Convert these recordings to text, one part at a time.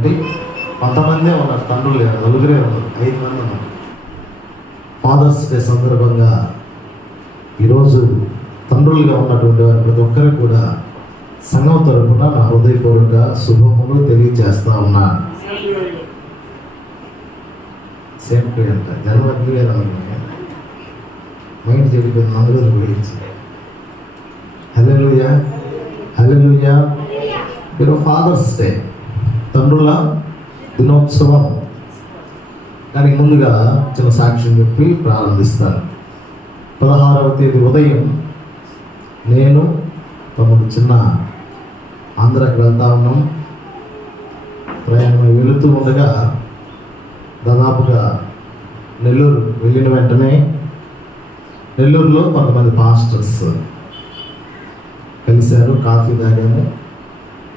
కాబట్టి కొంతమందే ఉన్నారు, తండ్రులు గారు నలుగురే ఉన్నారు, 5 మంది ఉన్నారు. ఫాదర్స్ డే సందర్భంగా ఈరోజు తండ్రులుగా ఉన్నటువంటి వారి ప్రతి ఒక్కరు కూడా సంఘం తరపున నా హృదయపూర్వక శుభములు తెలియజేస్తా ఉన్నా. సేమ్ టు అంట జన్మదిన మైండ్ చెడిపోయింది అందరూ గురించి. హల్లెలూయా హల్లెలూయా. ఈరోజు ఫాదర్స్ డే, తండ్రుల దినోత్సవం. దానికి ముందుగా చిన్న సాక్ష్యం చెప్పి ప్రారంభిస్తాను. 16వ తేదీ ఉదయం నేను తమకు చిన్న ఆంధ్రాకి వెళ్తా ఉన్నాం. ప్రయాణం వెళుతూ ఉండగా దాదాపుగా నెల్లూరు వెళ్ళిన వెంటనే నెల్లూరులో కొంతమంది పాస్టర్స్ కలిశారు, కాఫీ తాగాము.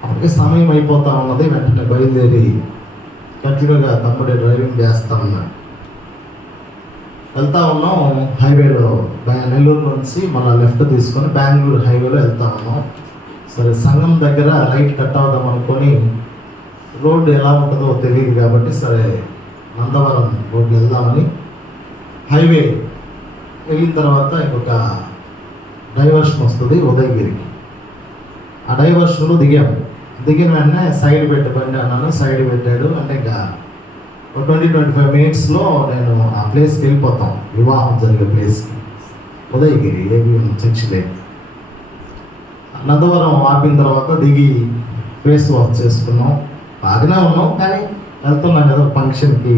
అప్పటికే సమయం అయిపోతూ ఉన్నది. వెంటనే బయలుదేరి కంటిన్యూగా తమ్ముడే డ్రైవింగ్ చేస్తూ ఉన్నాడు. వెళ్తా ఉన్నాం. హైవేలో నెల్లూరు నుంచి మళ్ళీ లెఫ్ట్ తీసుకొని బెంగళూరు హైవేలో వెళ్తా ఉన్నాం. సరే, సంఘం దగ్గర రైట్ కట్ అవుదాం అనుకొని రోడ్డు ఎలా ఉంటుందో తెలియదు కాబట్టి సరే నందవరం రోడ్డు వెళ్దామని హైవే వెళ్ళిన తర్వాత ఇంకొక డైవర్షన్ వస్తుంది ఉదయగిరికి. ఆ డైవర్షన్లో దిగిన వెంటనే సైడ్ పెట్టి బండి అన్నాను. సైడ్ పెట్టాడు. అంటే ఇంకా 20-25 మినిట్స్లో నేను ఆ ప్లేస్కి వెళ్ళిపోతాం, వివాహం జరిగే ప్లేస్కి. ఉదయగిరి ఏబిఎం చర్చిలే. నందవరం ఆపిన తర్వాత దిగి ఫేస్ వాష్ చేసుకున్నాం. బాగానే ఉన్నాం, కానీ వెళ్తున్నాం కదా ఫంక్షన్కి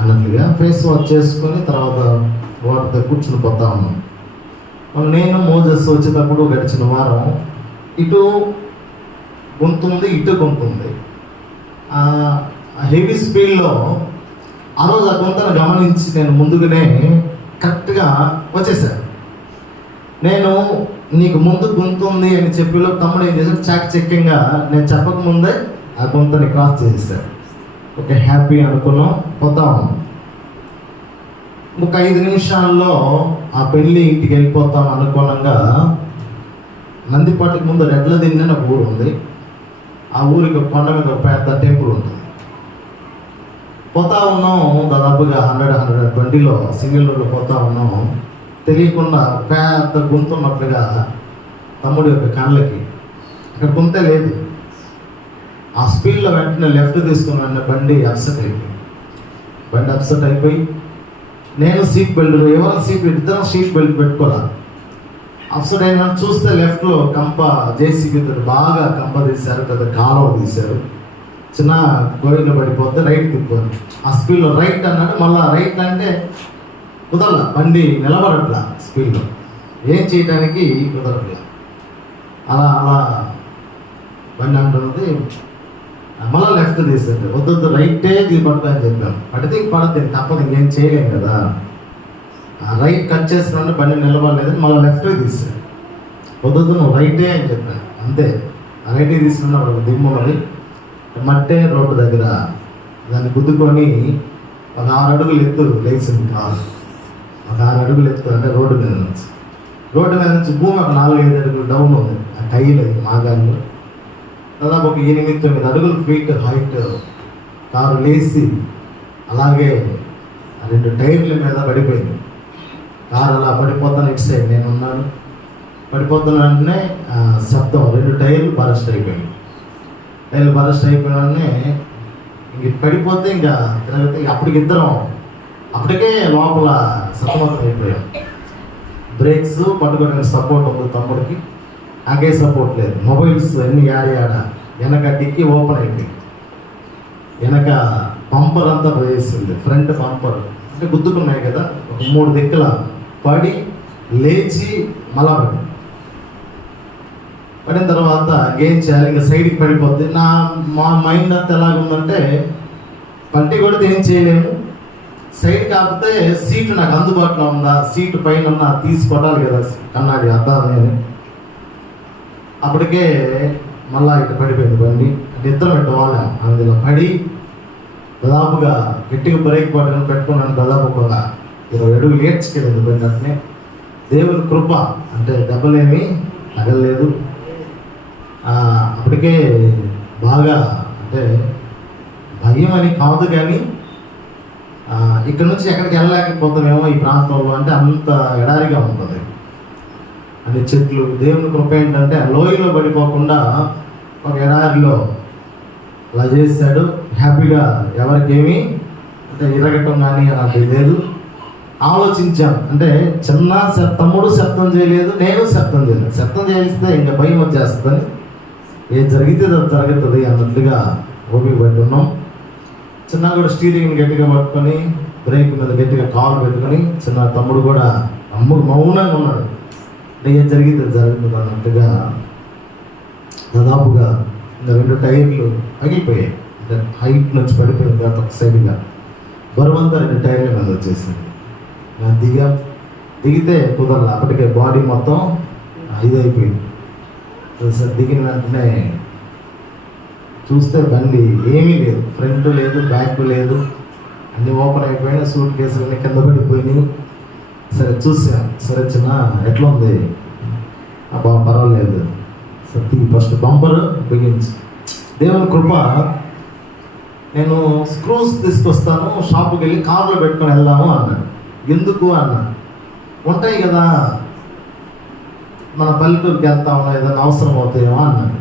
అన్నట్లుగా ఫేస్ వాష్ చేసుకొని తర్వాత వాటితో కూర్చుని పోతా ఉన్నాం. నేను మోజెస్ వచ్చేటప్పుడు గడిచిన వారం ఇటు గొంతుంది, ఇటు గొంతుంది. హెవీ స్పీడ్లో ఆ రోజు ఆ గొంతును గమనించి నేను ముందుగానే కరెక్ట్గా వచ్చేసాను. నేను నీకు ముందు గొంతుంది అని చెప్పిలో తమ్ముడు ఏం చేశాడు, చాకచక్యంగా నేను చెప్పకముందే ఆ గొంతుని క్రాస్ చేసేసాడు. ఓకే, హ్యాపీ అనుకున్నాం, పోతా ఉన్నాం. ఒక 5 నిమిషాల్లో ఆ పెళ్ళి ఇంటికి వెళ్ళిపోతాం అనుకోనంగా నందిపాటికి ముందు రెడ్ల దిన్నె ఒక ఊరు ఉంది. ఆ ఊరికి కొండ మీద ఒక పెద్ద టెంపుల్ ఉంటుంది. పోతా ఉన్నాం. దాదాపుగా 100-120లో సింగిల్ రోడ్లో పోతా ఉన్నాం. తెలియకుండా పెద్ద గొంతు ఉన్నట్లుగా తమ్ముడి యొక్క కళ్ళకి అక్కడ గొంతే లేదు. ఆ స్పీడ్లో వెంటనే లెఫ్ట్ తీసుకుని వెంటనే బండి అప్సెట్ అయిపోయి నేను సీట్ బెల్ట్, ఎవరైనా సీట్ బెల్ట్, ఇద్దరం సీట్ బెల్ట్ పెట్టుకోవాలి. అప్సెట్ అయినా చూస్తే లెఫ్ట్లో కంప జేసీబీ బాగా కంప తీశారు, పెద్ద కాలువ తీశారు. చిన్న గోయిలో పడిపోతే రైట్ తిప్పారు. ఆ స్పీడ్లో రైట్ అన్నాడు. మళ్ళీ రైట్ అంటే కుదరలా, బండి నిలబడట్లా స్పీడ్లో, ఏం చేయడానికి కుదరట్లా. అలా బండి అంటున్నది. మళ్ళీ లెఫ్ట్ తీసేది, వద్దు రైటే పడుతుంది అని చెప్పాను. పడితే పడద్దు, తప్పదు, ఇంకేం చేయలేము కదా. రైట్ కట్ చేసినట్టు బండి నిలబడలేదని మళ్ళీ లెఫ్ట్ తీసాడు. వద్దు నువ్వు రైటే అని చెప్పాను. అంతే, రైటే తీసుకున్నా ఒక దిమ్మ మరి మట్టే రోడ్డు దగ్గర దాన్ని గుద్దుకొని ఒక 6 అడుగులు ఎత్తు లేచింది కాదు. ఒక 6 అడుగులు ఎత్తు అంటే రోడ్డు మీద నుంచి భూమి ఒక 4-5 అడుగులు డౌన్ ఉంది. ఆ టైల్ మాగాళ్ళు దాదాపు ఒక 8-9 అడుగులు ఫీట్ హైట్ కారు లేచి అలాగే 2 టైర్ల మీద పడిపోయింది. కారు అలా పడిపోతాను, ఇటు సైడ్ నేను ఉన్నాను. పడిపోతున్న వెంటనే శబ్దం, 2 టైర్లు బరస్ట్ అయిపోయింది. టైర్లు బరస్ట్ అయిపోయిన ఇంక పడిపోతే ఇంకా తిరగతే అప్పటికే లోపల సతమతం అయిపోయాం. బ్రేక్స్ పట్టుకోవడానికి సపోర్ట్ ఉంది తమ్ముడికి, నాకే సపోర్ట్ లేదు. మొబైల్స్ అన్ని ఆడ వెనక డిక్కి ఓపెన్ అయిపోయింది. వెనక పంపర్ అంతా పోయేసింది. ఫ్రంట్ పంపర్ అంటే గుద్దుకున్నాయి కదా, ఒక 3 దిక్కుల పడి లేచి మళ్ళా పడిన తర్వాత ఏం చేయాలి, ఇంకా సైడ్కి పడిపోద్ది. మా మైండ్ అంతా ఎలాగుందంటే పట్టి కొడితే ఏం చేయలేము, సైడ్ కాకపోతే సీటు నాకు అందుబాటులో ఉందా, సీటు పైన తీసి కొట్టాలి కదా కన్నాడి అద్దాలని. అప్పటికే మళ్ళా ఇటు పడిపోయింది బండి. అంటే ఇద్దరం ఇటు వాళ్ళాం. అందులో పడి దాదాపుగా గట్టిగా బ్రేక్ పెట్టుకున్నాను. దాదాపు ఒక 20 అడుగులు ఏడ్చుకెళ్ళింది బండి. అట్నే దేవుని కృప, అంటే దెబ్బలేమి తగలలేదు. అప్పటికే బాగా అంటే భయం అని కాదు, కానీ ఇక్కడ నుంచి ఎక్కడికి వెళ్ళలేకపోతామేమో ఈ ప్రాంతంలో, అంటే అంత ఎడారిగా ఉంటుంది. అంటే చెట్లు, దేవుని కృప ఏంటంటే ఆ లోయలో పడిపోకుండా ఒక ఎడారిలో అలా చేశాడు. హ్యాపీగా ఎవరికేమీ అంటే ఇరగటం కానీ అలాంటివి లేదు. ఆలోచించాం అంటే తమ్ముడు శబ్దం చేయలేదు, నేను శబ్దం చేయలేదు. శబ్దం చేస్తే ఇంకా భయం వచ్చేస్తుందని ఏం జరిగితే అది జరుగుతుంది అన్నట్లుగా ఓపిక పట్టి ఉన్నాం. చిన్న కూడా స్టీరింగ్ గట్టిగా పట్టుకొని బ్రేక్ మీద గట్టిగా కాలు పెట్టుకొని, చిన్న తమ్ముడు కూడా మౌనంగా ఉన్నాడు. అంటే ఏం జరిగితే జరుగుతుంది అన్నట్టుగా దాదాపుగా ఇంకా 2 టైర్లు పగిలిపోయాయి. అంటే హైట్ నుంచి పడిపోయింది ఒక సైడ్గా, బరువంతా 2 టైర్ల మీద వచ్చేసింది. దిగితే కుదరదు, అప్పటికే బాడీ మొత్తం ఇదైపోయింది. సార్ దిగిన వెంటనే చూస్తే బండి ఏమీ లేదు, ఫ్రంట్ లేదు, బ్యాక్ లేదు, అన్నీ ఓపెన్ అయిపోయినాయి, సూట్ కేసులు అన్నీ కింద పడిపోయినాయి. సరే చూసాం, సరే చిన్న ఎట్లా ఉంది, బాగా పర్వాలేదు, సరే ఫస్ట్ బంపర్ బిగించి. దేవుని కృప, నేను స్క్రూస్ తీసుకొస్తాను, షాపుకి వెళ్ళి కార్లో పెట్టుకొని వెళ్దాము అన్నాడు. ఎందుకు అన్నా, ఉంటాయి కదా మన పల్లెటూరుకి వెళ్తాము, ఏదైనా అవసరం అవుతాయేమో అన్నాడు.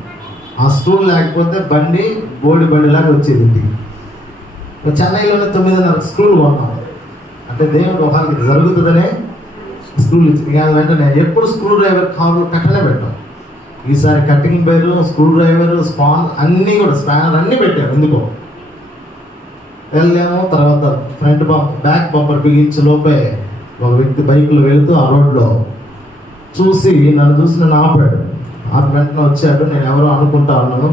ఆ స్క్రూ లేకపోతే బండి బండిలాగా వచ్చేది ఇంటికి. చెన్నైలోనే 9.5 స్క్రూలు కొన్నాం. అంటే దేవుడు ఒకరికి జరుగుతుందనే స్క్రూలు ఇచ్చింది. కానీ వెంటనే ఎప్పుడు స్క్రూ డ్రైవర్ కార్లు కట్టనే పెట్టాం. ఈసారి కటింగ్ బైరు, స్క్రూ డ్రైవర్, అన్నీ కూడా స్పానర్ అన్నీ పెట్టాము. ఎందుకో వెళ్ళాము. తర్వాత ఫ్రంట్ బ్యాక్ బంపర్ బిగించి లోపే ఒక వ్యక్తి బైకులో వెళుతూ ఆ రోడ్లో చూసి నన్ను ఆపాడు. వెంటనే వచ్చాడు. నేను ఎవరో అనుకుంటా ఉన్నాను.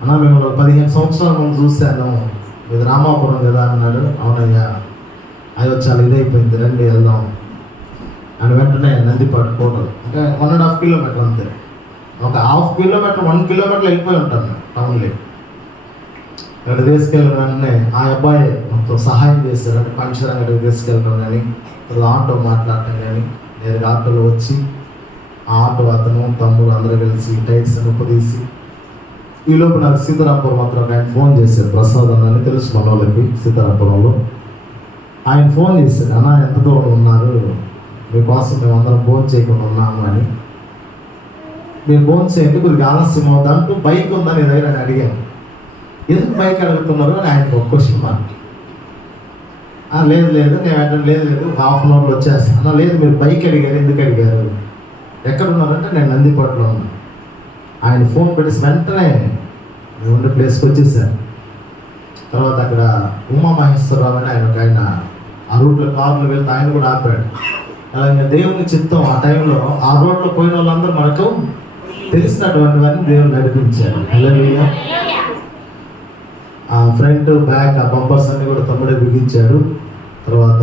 అన్నా మిమ్మల్ని 15 సంవత్సరాల ముందు చూశాను, ఇది రామాపురం కదా అన్నాడు. అవునయ్యా, అది వచ్చాలి, ఇదైపోయింది, రండి వెళ్దాం అని వెంటనే నందిపాటు కోటలు అంటే 1.5 కిలోమీటర్ అంతే. ఒక 1/2 కిలోమీటర్ 1 కిలోమీటర్ వెళ్ళిపోయి ఉంటాను టౌన్లో. ఇక్కడ తీసుకెళ్ళిన వెంటనే ఆ అబ్బాయి మొత్తం సహాయం చేశారు. అంటే పంచర్ అంగడికి తీసుకెళ్ళడం కానీ, ఆటో మాట్లాడటం కానీ, నేను ఆటోలో వచ్చి ఆ ఆటో అతను తమ్ముడు అందరూ కలిసి టైర్స్ ఉపదీసి, ఈలోపు నాకు సీతారాంపురం మాత్రం ఆయన ఫోన్ చేశారు. ప్రసాద్ అని తెలుసు మన వాళ్ళకి సీతారాంపురంలో. ఆయన ఫోన్ చేశారు, అన్న ఎంత దూరం ఉన్నారు, మీకోసం మేము అందరం ఫోన్ చేయకుండా ఉన్నాము అని. మీరు ఫోన్ చేయండి, కొద్దిగా ఆలస్యం అవుతా అంటూ బైక్ ఉందని దగ్గర నేను అడిగాను. ఎందుకు బైక్ అడుగుతున్నారు అని ఆయనకు ఒక క్వశ్చన్ మార్క్. లేదు నేను వెంటనే లేదు 1/2 అవర్లో వచ్చేస్తాను అన్న. లేదు మీరు బైక్ అడిగారు, ఎందుకు అడిగారు, ఎక్కడ ఉన్నారంటే నేను నందిపాటులో ఉన్నాను. ఆయన ఫోన్ పెట్టేసి వెంటనే మేము ఉండే ప్లేస్కి వచ్చేసారు. తర్వాత అక్కడ ఉమామహేశ్వరరావు అని ఆయన ఆ రూట్లో కార్లు వెళ్తే ఆయన కూడా ఆపాడు. అలాగే దేవుని చిత్తం ఆ టైంలో ఆ రోడ్లో పోయిన వాళ్ళందరూ మనకు తెలిసినటువంటివన్నీ దేవుడు నడిపించారు. హల్లెలూయా. ఆ ఫ్రంట్ బ్యాక్ ఆ బంపర్స్ అన్ని కూడా తమ్ముడే బిగించాడు. తర్వాత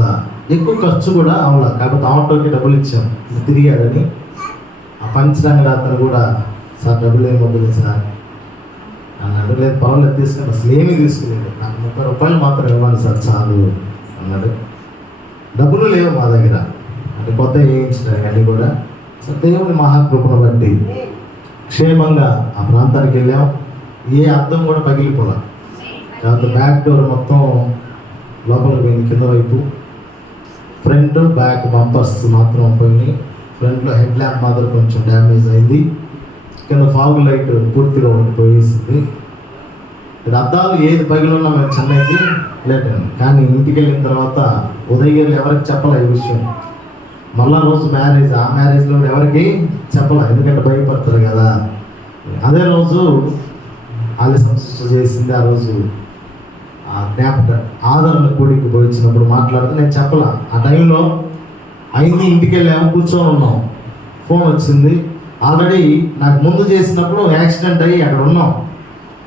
ఎక్కువ ఖర్చు కూడా అవునా, కాకపోతే ఆటోకి డబ్బులు ఇచ్చాం, తిరిగాడని. ఆ పంచరంగ అతను కూడా, సార్ డబ్బులు ఏమొద్దు సార్ అన్నాడు. లేదు పర్వాలేదు తీసుకుని, అసలు ఏమీ తీసుకులేదు, నాకు 30 రూపాయలు మాత్రం ఇవ్వండి సార్ చాలు అన్నాడు. డబ్బులు లేవు మా దగ్గర, అంటే కొత్త వేయించడానికి అన్నీ కూడా. సో దేవుని మహాకృపను బట్టి క్షేమంగా ఆ ప్రాంతానికి వెళ్ళాం. ఏ అర్థం కూడా పగిలిపోలే. తర్వాత బ్యాక్ డోర్ మొత్తం లోపలికి పోయింది, కింద వైపు. ఫ్రంట్ బ్యాక్ బంపర్స్ మాత్రం పోయినాయి. ఫ్రంట్లో హెడ్ ల్యాంప్ మాత్రం కొంచెం డ్యామేజ్ అయింది. కింద ఫాగ్ లైట్ పూర్తిగా పోయేసింది. ఇది అద్దాలు ఏది పగిలిన్నా మేము చెన్నైకి లేట్ అయింది. కానీ ఇంటికి వెళ్ళిన తర్వాత ఉదయం ఎవరికి చెప్పలే ఈ విషయం. మళ్ళా రోజు మ్యారేజ్, ఆ మ్యారేజ్లో ఎవరికి చెప్పలే, ఎందుకంటే భయపడతారు కదా. అదే రోజు ఆలస్యం చేసింది. ఆ రోజు ఆ జ్ఞాపకం ఆదరణ కూడికి పోయించినప్పుడు మాట్లాడితే నేను చెప్పలా. ఆ టైంలో అయింది, ఇంటికి వెళ్ళాము, కూర్చొని ఉన్నాం. ఫోన్ వచ్చింది. ఆల్రెడీ నాకు ముందు చేసినప్పుడు యాక్సిడెంట్ అయ్యి అక్కడ ఉన్నాం,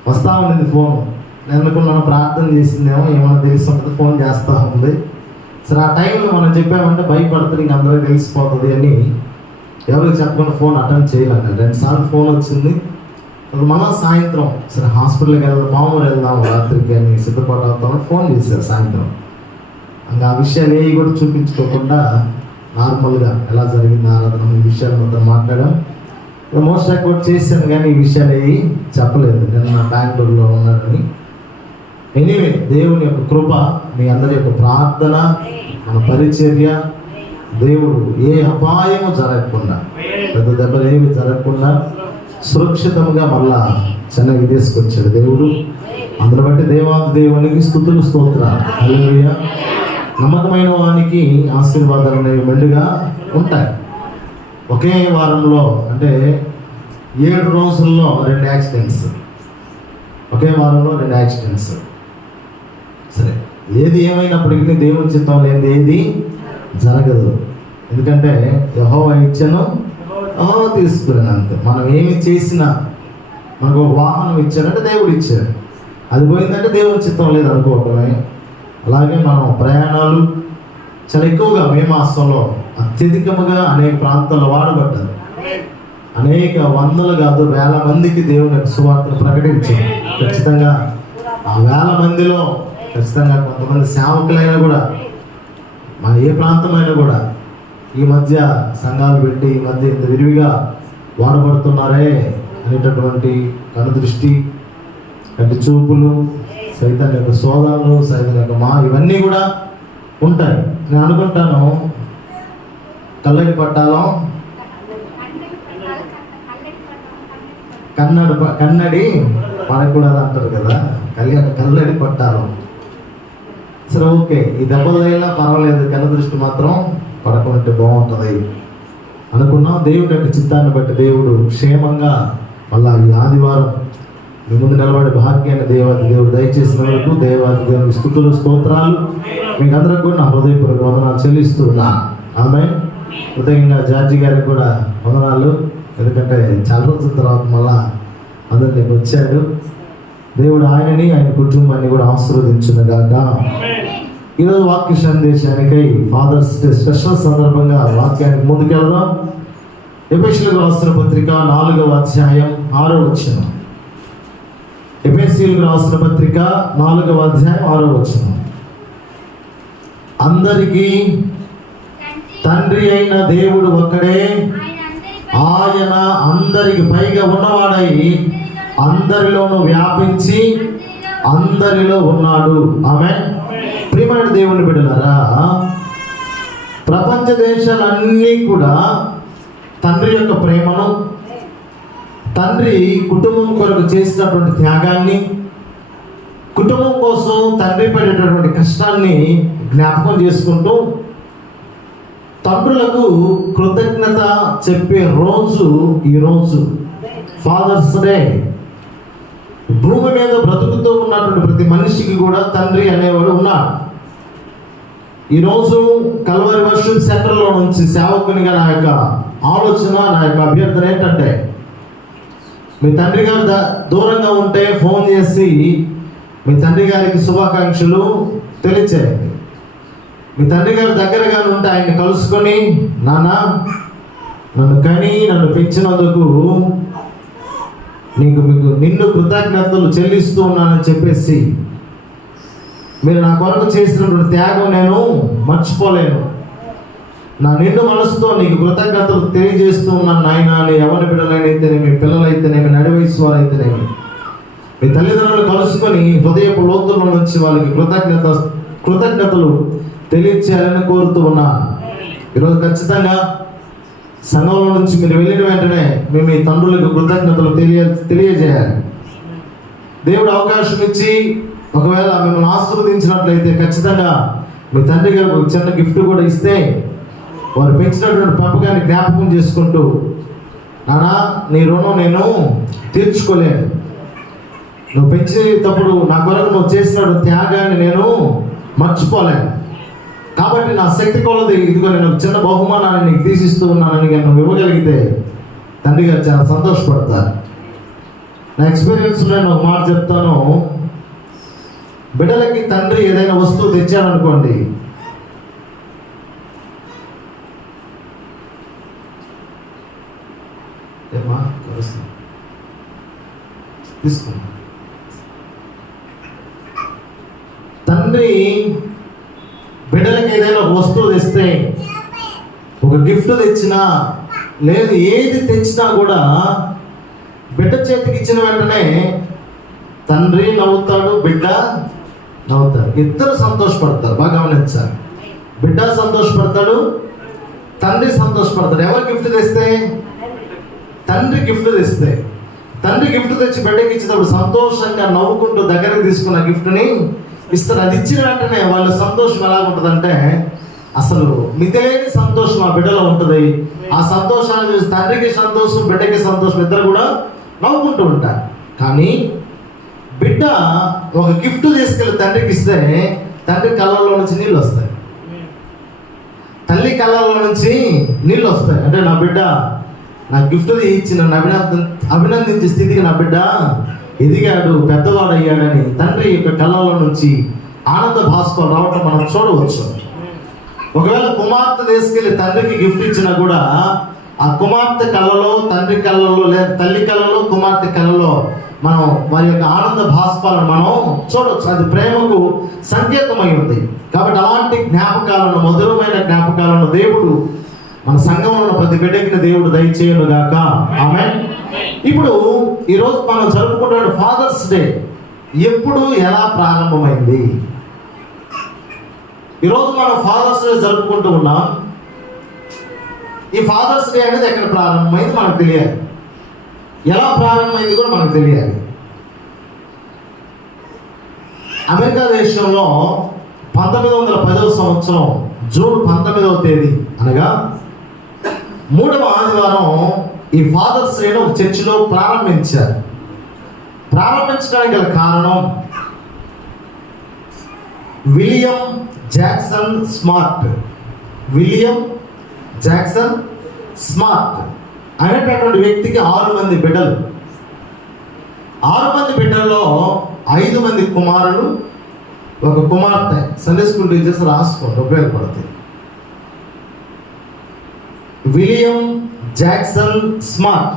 వస్తూ ఉండింది ఫోన్. నేను అనుకున్నాను ప్రార్థన చేసిందేమో, ఏమన్నా తెలిసి ఉంటుంది, ఫోన్ చేస్తూ ఉంది. సరే ఆ టైంలో మనం చెప్పామంటే భయపడుతుంది, ఇంక అందరికీ తెలిసిపోతుంది అని ఎవరికి చెప్పకుండా ఫోన్ అటెండ్ చేయలేను. 2 సార్లు ఫోన్ వచ్చింది. మనం సాయంత్రం సరే హాస్పిటల్కి వెళ్దాం, మామూలు వెళ్దాం రాత్రికి అని సిద్ధపాటు అవుతామని ఫోన్ చేశారు సాయంత్రం. ఇంకా ఆ విషయాలు ఏవి కూడా చూపించుకోకుండా నార్మల్గా ఎలా జరిగింది ఆరాధన ఈ విషయాలు మొత్తం మాట్లాడాం. మోస్ట్ రికార్డ్ చేశాను కానీ ఈ విషయాలు ఏవి చెప్పలేదు. నిన్న బెంగళూరులో ఉన్నాడని. ఎనీవే, దేవుని యొక్క కృప, మీ అందరి యొక్క ప్రార్థన, మన పరిచర్య, దేవుడు ఏ అపాయము జరగకుండా, పెద్ద దెబ్బలు ఏమి జరగకుండా సురక్షితంగా మళ్ళా చెన్నైకి తీసుకొచ్చాడు దేవుడు. అందులో బట్టి దేవునికి స్తుతులు, స్తోత్రాలు. హల్లెలూయా. నమ్మకమైన వానికి ఆశీర్వాదాలు అనేవి మెండుగా ఉంటాయి. ఒకే వారంలో అంటే 7 రోజుల్లో 2 యాక్సిడెంట్స్, ఒకే వారంలో 2 యాక్సిడెంట్స్. సరే, ఏది ఏమైనప్పటికీ దేవుని చిత్తం లేనిది ఏది జరగదు. ఎందుకంటే యెహోవా ఇచ్చాను, యెహోవా తీసుకున్నాను అంతే. మనం ఏమి చేసినా, మనకు ఒక వాహనం ఇచ్చాడంటే దేవుడు ఇచ్చాడు, అది పోయిందంటే దేవుని చిత్తం లేదు అనుకోవటమే. అలాగే మనం ప్రయాణాలు చాలా ఎక్కువగా మే మాసంలో అత్యధికముగా అనేక ప్రాంతాల్లో వాడబడ్డారు. అనేక వందలు కాదు వేల మందికి దేవుని యొక్క సువార్తను ప్రకటించారు. ఖచ్చితంగా ఆ వేల మందిలో ఖచ్చితంగా కొంతమంది సేవకులైనా కూడా, మన ఏ ప్రాంతమైనా కూడా ఈ మధ్య సంఘాలు పెట్టి ఈ మధ్య ఇంత విరివిగా వాడబడుతున్నారే అనేటటువంటి కనుదృష్టి, కంటి చూపులు, సైతం యొక్క సోదాలు, సైతం యొక్క ఇవన్నీ కూడా ఉంటాయి. నేను అనుకుంటాను కల్లడి పట్టాలం, కన్నడి పడకూడదు అంటారు కదా, కల్లడి పట్టాలం. సరే, ఓకే, ఈ దెబ్బలైనా పర్వాలేదు, కళ్ళ దృష్టి మాత్రం పడకుంటే బాగుంటుంది అనుకున్నాం. దేవుడి యొక్క చిత్తాన్ని బట్టి దేవుడు క్షేమంగా మళ్ళా ఈ ఆదివారం మీ ముందు నిలబడే భాగ్యాన్ని దేవుడు దయచేసిన వరకు దేవుని స్తుతులు, స్తోత్రాలు మీకు అందరికి కూడా నా హృదయపూర్వక వందనాలు చెల్లిస్తూ ఉన్నాను. ఆమేన్. కృతజ్ఞంగా జార్జి గారికి కూడా వందనాలు. ఎందుకంటే చాలా రోజుల తర్వాత మళ్ళా అందరినీ వచ్చాడు. దేవుడు ఆయనని, ఆయన కుటుంబాన్ని కూడా ఆశీర్వదించునుగాక. ఈరోజు వాక్య సందేశానికై ఫాదర్స్ డే స్పెషల్ సందర్భంగా వాక్యానికి ముందుకెళ్దాం. ఎఫెసీయులకు రాసిన పత్రిక 4వ అధ్యాయం 6వ వచనం. ఎఫెసీయులకు రాసిన పత్రిక 4వ అధ్యాయం 6వ వచనం. అందరికీ తండ్రి అయిన దేవుడు ఒక్కడే, ఆయన అందరికి పైగా ఉన్నవాడై అందరిలోనూ వ్యాపించి అందరిలో ఉన్నాడు. ఆమేన్. ప్రియమైన దేవుని బిడ్డలారా, ప్రపంచ దేశాలన్నీ కూడా తండ్రి యొక్క ప్రేమను, తండ్రి కుటుంబం కొరకు చేసినటువంటి త్యాగాన్ని, కుటుంబం కోసం తండ్రి పడేటటువంటి కష్టాన్ని జ్ఞాపకం చేసుకుంటూ తండ్రులకు కృతజ్ఞత చెప్పే రోజు ఈరోజు ఫాదర్స్ డే. భూమి మీద బ్రతుకుతూ ఉన్నటువంటి ప్రతి మనిషికి కూడా తండ్రి అనేవాడు ఉన్నాడు. ఈరోజు కల్వరి వర్షిప్ సెంటర్లో నుంచి సేవకునిగా నా యొక్క ఆలోచన, నా యొక్క అభ్యర్థన ఏంటంటే, మీ తండ్రి గారు దూరంగా ఉంటే ఫోన్ చేసి మీ తండ్రి గారికి శుభాకాంక్షలు తెలియచేయండి. మీ తండ్రి గారు దగ్గరగా ఉంటే ఆయన్ని కలుసుకొని, నాన్న నన్ను కని నన్ను పెంచినందుకు నిన్ను కృతజ్ఞతలు చెల్లిస్తూ ఉన్నానని చెప్పేసి, మీరు నా కొరకు చేసినటువంటి త్యాగం నేను మర్చిపోలేను, నా నిండు మనసుతో నీకు కృతజ్ఞతలు తెలియజేస్తూ ఉన్నాను నాయన. నీ ఎవరి బిడ్డలైతేనేమి, పిల్లలైతేనేమి, నడి వయసు వారైతేనేమి, మీ తల్లిదండ్రులు కలుసుకొని హృదయపు లోతుల నుంచి వాళ్ళకి కృతజ్ఞతలు తెలియచేయాలని కోరుతూ ఉన్నాను. ఈరోజు ఖచ్చితంగా సంఘంలో నుంచి మీరు వెళ్ళిన వెంటనే మేము మీ తండ్రులకు కృతజ్ఞతలు తెలియజేయాలి. దేవుడు అవకాశం ఇచ్చి ఒకవేళ మిమ్మల్ని ఆశీర్వదించినట్లయితే ఖచ్చితంగా మీ తండ్రి గారికి ఒక చిన్న గిఫ్ట్ కూడా ఇస్తే వారు పెంచినటువంటి పెంపకాన్ని జ్ఞాపకం చేసుకుంటూ, నానా నీ రుణం నేను తీర్చుకోలేను, నువ్వు పెంచేటప్పుడు నా కొరకు నువ్వు చేసినటువంటి త్యాగాన్ని నేను మర్చిపోలేను, కాబట్టి నా శక్తి కొలది ఇదిగో నేను ఒక చిన్న బహుమానాన్ని నీకు తీసిస్తూ ఉన్నానని నువ్వు ఇవ్వగలిగితే తండ్రి గారు చాలా సంతోషపడతారు. నా ఎక్స్పీరియన్స్ నేను ఒక మాట చెప్తాను. బిడ్డలకి తండ్రి ఏదైనా వస్తువు తెచ్చాడనుకోండి, తీసుకున్నా, తండ్రి బిడ్డలకి ఏదైనా ఒక వస్తువు తెస్తే, ఒక గిఫ్ట్ తెచ్చినా లేదు, ఏది తెచ్చినా కూడా బిడ్డ చేతికి ఇచ్చిన వెంటనే తండ్రి నవ్వుతాడు, బిడ్డ నవ్వుతాడు, ఇద్దరు సంతోషపడతారు. బాగా గమనించాలి. బిడ్డ సంతోషపడతాడు, తండ్రి సంతోషపడతాడు. ఎవరు గిఫ్ట్ తెస్తే? తండ్రి గిఫ్ట్ తెస్తే. తండ్రి గిఫ్ట్ తెచ్చి బిడ్డకి ఇచ్చినప్పుడు సంతోషంగా నవ్వుకుంటూ దగ్గరికి తీసుకున్న గిఫ్ట్ని ఇస్తారు. అది ఇచ్చిన వెంటనే వాళ్ళ సంతోషం ఎలా ఉంటుందంటే అసలు మితిలేని సంతోషం ఆ బిడ్డలో ఉంటుంది. ఆ సంతోషాన్ని చూసి తండ్రికి సంతోషం, బిడ్డకి సంతోషం, ఇద్దరు కూడా నవ్వుకుంటూ ఉంటారు. కానీ బిడ్డ ఒక గిఫ్ట్ తీసుకెళ్ళి తండ్రికి ఇస్తే తండ్రి కళ్ళల్లో నుంచి నీళ్ళు వస్తాయి, తల్లి కళ్ళల్లో నుంచి నీళ్ళు వస్తాయి. అంటే నా బిడ్డ నా గిఫ్ట్ ఇచ్చి నన్ను అభినందించే స్థితికి నా బిడ్డ ఎదిగాడు, పెద్దవాడయ్యాడని తండ్రి యొక్క కళ్ళలో నుంచి ఆనంద భాస్కర్ రావటం మనం చూడవచ్చు. ఒకవేళ కుమార్తె తీసుకెళ్ళి తండ్రికి గిఫ్ట్ ఇచ్చినా కూడా ఆ కుమార్తె కళ్ళలో, తండ్రి కళ్ళలో, లేదా తల్లి కళ్ళలో, కుమార్తె కళ్ళలో మనం వారి యొక్క ఆనంద భాస్పాలను మనం చూడవచ్చు. అది ప్రేమకు సంకేతమై ఉంది. కాబట్టి అలాంటి జ్ఞాపకాలను, మధురమైన జ్ఞాపకాలను దేవుడు మన సంఘంలో ఉన్న ప్రతి బిడ్డకి దేవుడు దయచేయను గాక. ఆమేన్. ఇప్పుడు ఈరోజు మనం జరుపుకుంటున్న ఫాదర్స్ డే ఎప్పుడు, ఎలా ప్రారంభమైంది? ఈరోజు మనం ఫాదర్స్ డే జరుపుకుంటూ ఉన్నాం. ఈ ఫాదర్స్ డే అనేది ఎక్కడ ప్రారంభమైంది మనకు తెలియాలి, ఎలా ప్రారంభమైంది కూడా మనకు తెలియాలి. అమెరికా దేశంలో 1910వ సంవత్సరం జూన్ 19వ తేదీ అనగా 3వ ఆదివారం ఈ ఫాదర్స్ డేను ఒక చర్చిలో ప్రారంభించారు. ప్రారంభించడానికి గల కారణం William Jackson smart. William Jackson smart అనేటటువంటి వ్యక్తికి 6 మంది బిడ్డలు. 6 మంది బిడ్డల్లో 5 మంది కుమారులు, ఒక కుమార్తె. సండే స్కూల్ టీచర్స్ రాసుకోండి, ఉపయోగపడుతుంది. విలియం జాక్సన్ స్మార్ట్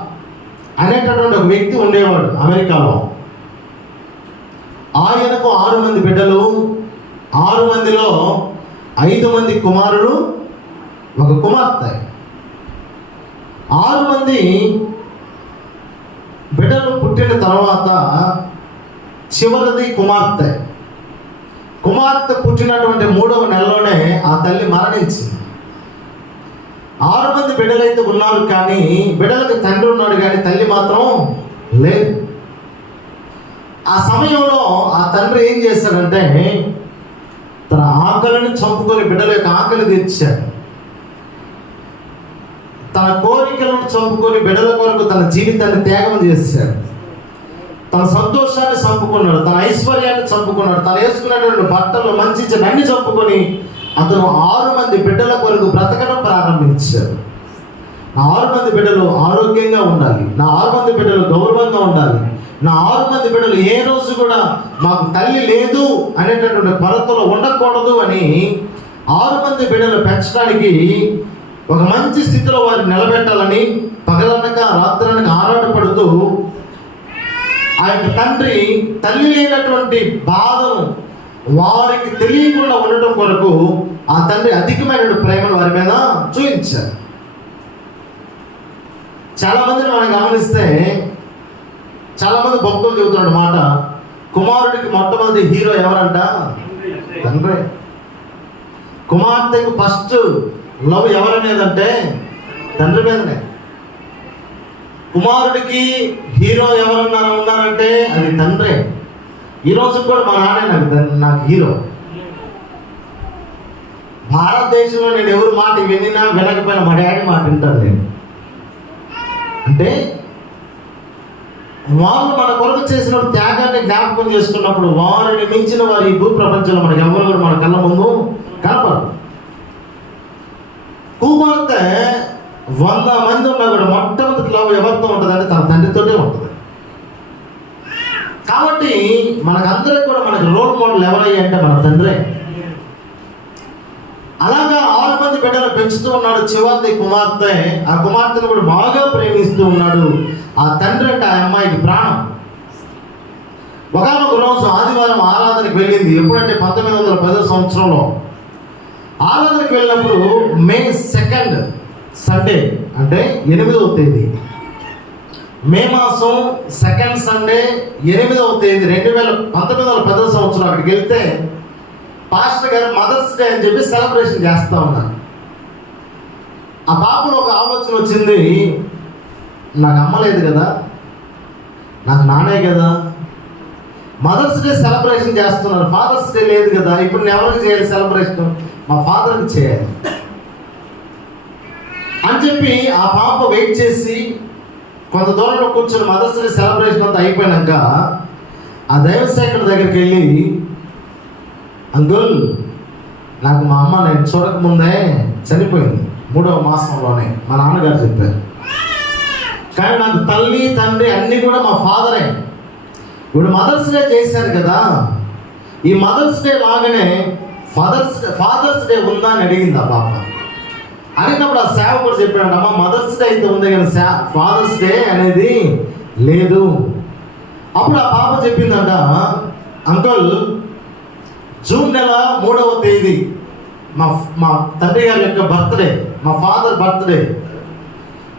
అనేటటువంటి ఒక వ్యక్తి ఉండేవాడు అమెరికాలో. ఆయనకు 6 మంది బిడ్డలు. 6 మందిలో 5 మంది కుమారులు, ఒక కుమార్తె. 6 మంది బిడ్డలు పుట్టిన తర్వాత చివరిది కుమార్తె. కుమార్తె పుట్టినటువంటి 3వ నెలలోనే ఆ తల్లి మరణించింది. 6 మంది బిడ్డలైతే ఉన్నారు, కానీ బిడ్డలకు తండ్రి ఉన్నాడు, కానీ తల్లి మాత్రం లేదు. ఆ సమయంలో ఆ తండ్రి ఏం చేశాడంటే తన ఆకలిని చంపుకొని బిడ్డల యొక్క ఆకలి తీర్చాడు. తన కోరికలను చంపుకొని బిడ్డల కొరకు తన జీవితాన్ని త్యాగం చేశాడు. తన సంతోషాన్ని చంపుకున్నాడు, తన ఐశ్వర్యాన్ని చంపుకున్నాడు, తను వేసుకున్నటువంటి బట్టలు మంచి అన్ని చంపుకొని అతను 6 మంది బిడ్డల కొరకు బ్రతకడం ప్రారంభించాడు. నా 6 మంది బిడ్డలు ఆరోగ్యంగా ఉండాలి, నా 6 మంది బిడ్డలు గౌరవంగా ఉండాలి, నా 6 మంది బిడ్డలు ఏ రోజు కూడా మాకు తల్లి లేదు అనేటటువంటి కొరతలో ఉండకూడదు అని 6 మంది బిడ్డలు పెంచడానికి, ఒక మంచి స్థితిలో వారిని నిలబెట్టాలని పగలనక రాత్రనక ఆరాటపడుతూ ఆ యొక్క తండ్రి తల్లి లేనటువంటి బాధను వారికి తెలియకుండా ఉండటం కొరకు ఆ తండ్రి అధికమైన ప్రేమను వారి మీద చూపించారు. చాలా మందిని మనం గమనిస్తే చాలా మంది భక్తులు చెబుతున్న మాట, కుమారుడికి మొట్టమొదటి హీరో ఎవరంట? తండ్రి. కుమార్తెకు ఫస్ట్ లవ్ ఎవరి మీదంటే తండ్రి మీదనే. కుమారుడికి హీరో ఎవరన్నా ఉన్నారంటే అది తండ్రే. ఈరోజు కూడా మా నాన్నే నాకు హీరో. భారతదేశంలో నేను ఎవరి మాట వినినా వినకపోయినా మా డాడీ మాట వింటాను నేను. అంటే వాళ్ళు మన కొరకు చేసిన త్యాగాన్ని జ్ఞాపకం చేసుకున్నప్పుడు వారిని మించిన వారి ఈ భూ ప్రపంచంలో మనకి ఎవరు కూడా మన కళ్ళ ముందు కనపడరు. కుమార్తె 100 మంది ఉన్నా కూడా మొట్టమొదటి లవ్ ఎవరితో ఉంటుందంటే తన తండ్రితోనే ఉంటుంది. కాబట్టి మనకందరికి కూడా మనకి రోల్ మోడల్ ఎవరయ్యా అంటే మన తండ్రే. అలాగా 6 మంది బిడ్డలు పెంచుతూ ఉన్నాడు. చివరి కుమార్తె, ఆ కుమార్తెను కూడా బాగా ప్రేమిస్తూ ఉన్నాడు. ఆ తండ్రి అంటే ఆ అమ్మాయికి ప్రాణం. ఒకనొక రోజు ఆదివారం ఆరాధనకి వెళ్ళింది. ఎప్పుడంటే 1910 సంవత్సరంలో ఆరాధనకి వెళ్ళినప్పుడు May 2nd సండే అంటే 8వ తేదీ మే మాసం 2nd సండే 8వ తేదీ 1910 సంవత్సరం అక్కడికి వెళ్తే పాస్టర్ గారు మదర్స్ డే అని చెప్పి సెలబ్రేషన్ చేస్తూ ఉన్నారు. ఆ పాపలో ఒక ఆలోచన వచ్చింది, నాకు అమ్మ లేదు కదా, నాకు నానే కదా, మదర్స్ డే సెలబ్రేషన్ చేస్తున్నారు, ఫాదర్స్ డే లేదు కదా, ఇప్పుడు నేను ఎవరికి చేయాలి సెలబ్రేషన్? మా ఫాదర్కి చేయాలి అని చెప్పి ఆ పాప వెయిట్ చేసి కొంత దూరంలో కూర్చొని మదర్స్ డే సెలబ్రేషన్ అంతా అయిపోయినాక ఆ దైవసేకుడి దగ్గరికి వెళ్ళి, అంకుల్ నాకు మా అమ్మ నేను చూడకముందే చనిపోయింది 3వ మాసంలోనే, మా నాన్నగారు చెప్పారు, కానీ నాకు తల్లి తండ్రి అన్నీ కూడా మా ఫాదరే. ఇప్పుడు మదర్స్ డే చేశారు కదా, ఈ మదర్స్ డే లాగానే ఫాదర్స్ డే ఉందా అని అడిగింది ఆ పాప. అడిగినప్పుడు ఆ సేవకుడు చెప్పాడు, అమ్మ మదర్స్ డే అయితే ఉంది కానీ ఫాదర్స్ డే అనేది లేదు. అప్పుడు ఆ పాప చెప్పిందంట, అంకుల్ జూన్ నెల 3వ తేదీ మా తండ్రి గారి యొక్క బర్త్డే, మా ఫాదర్ బర్త్డే,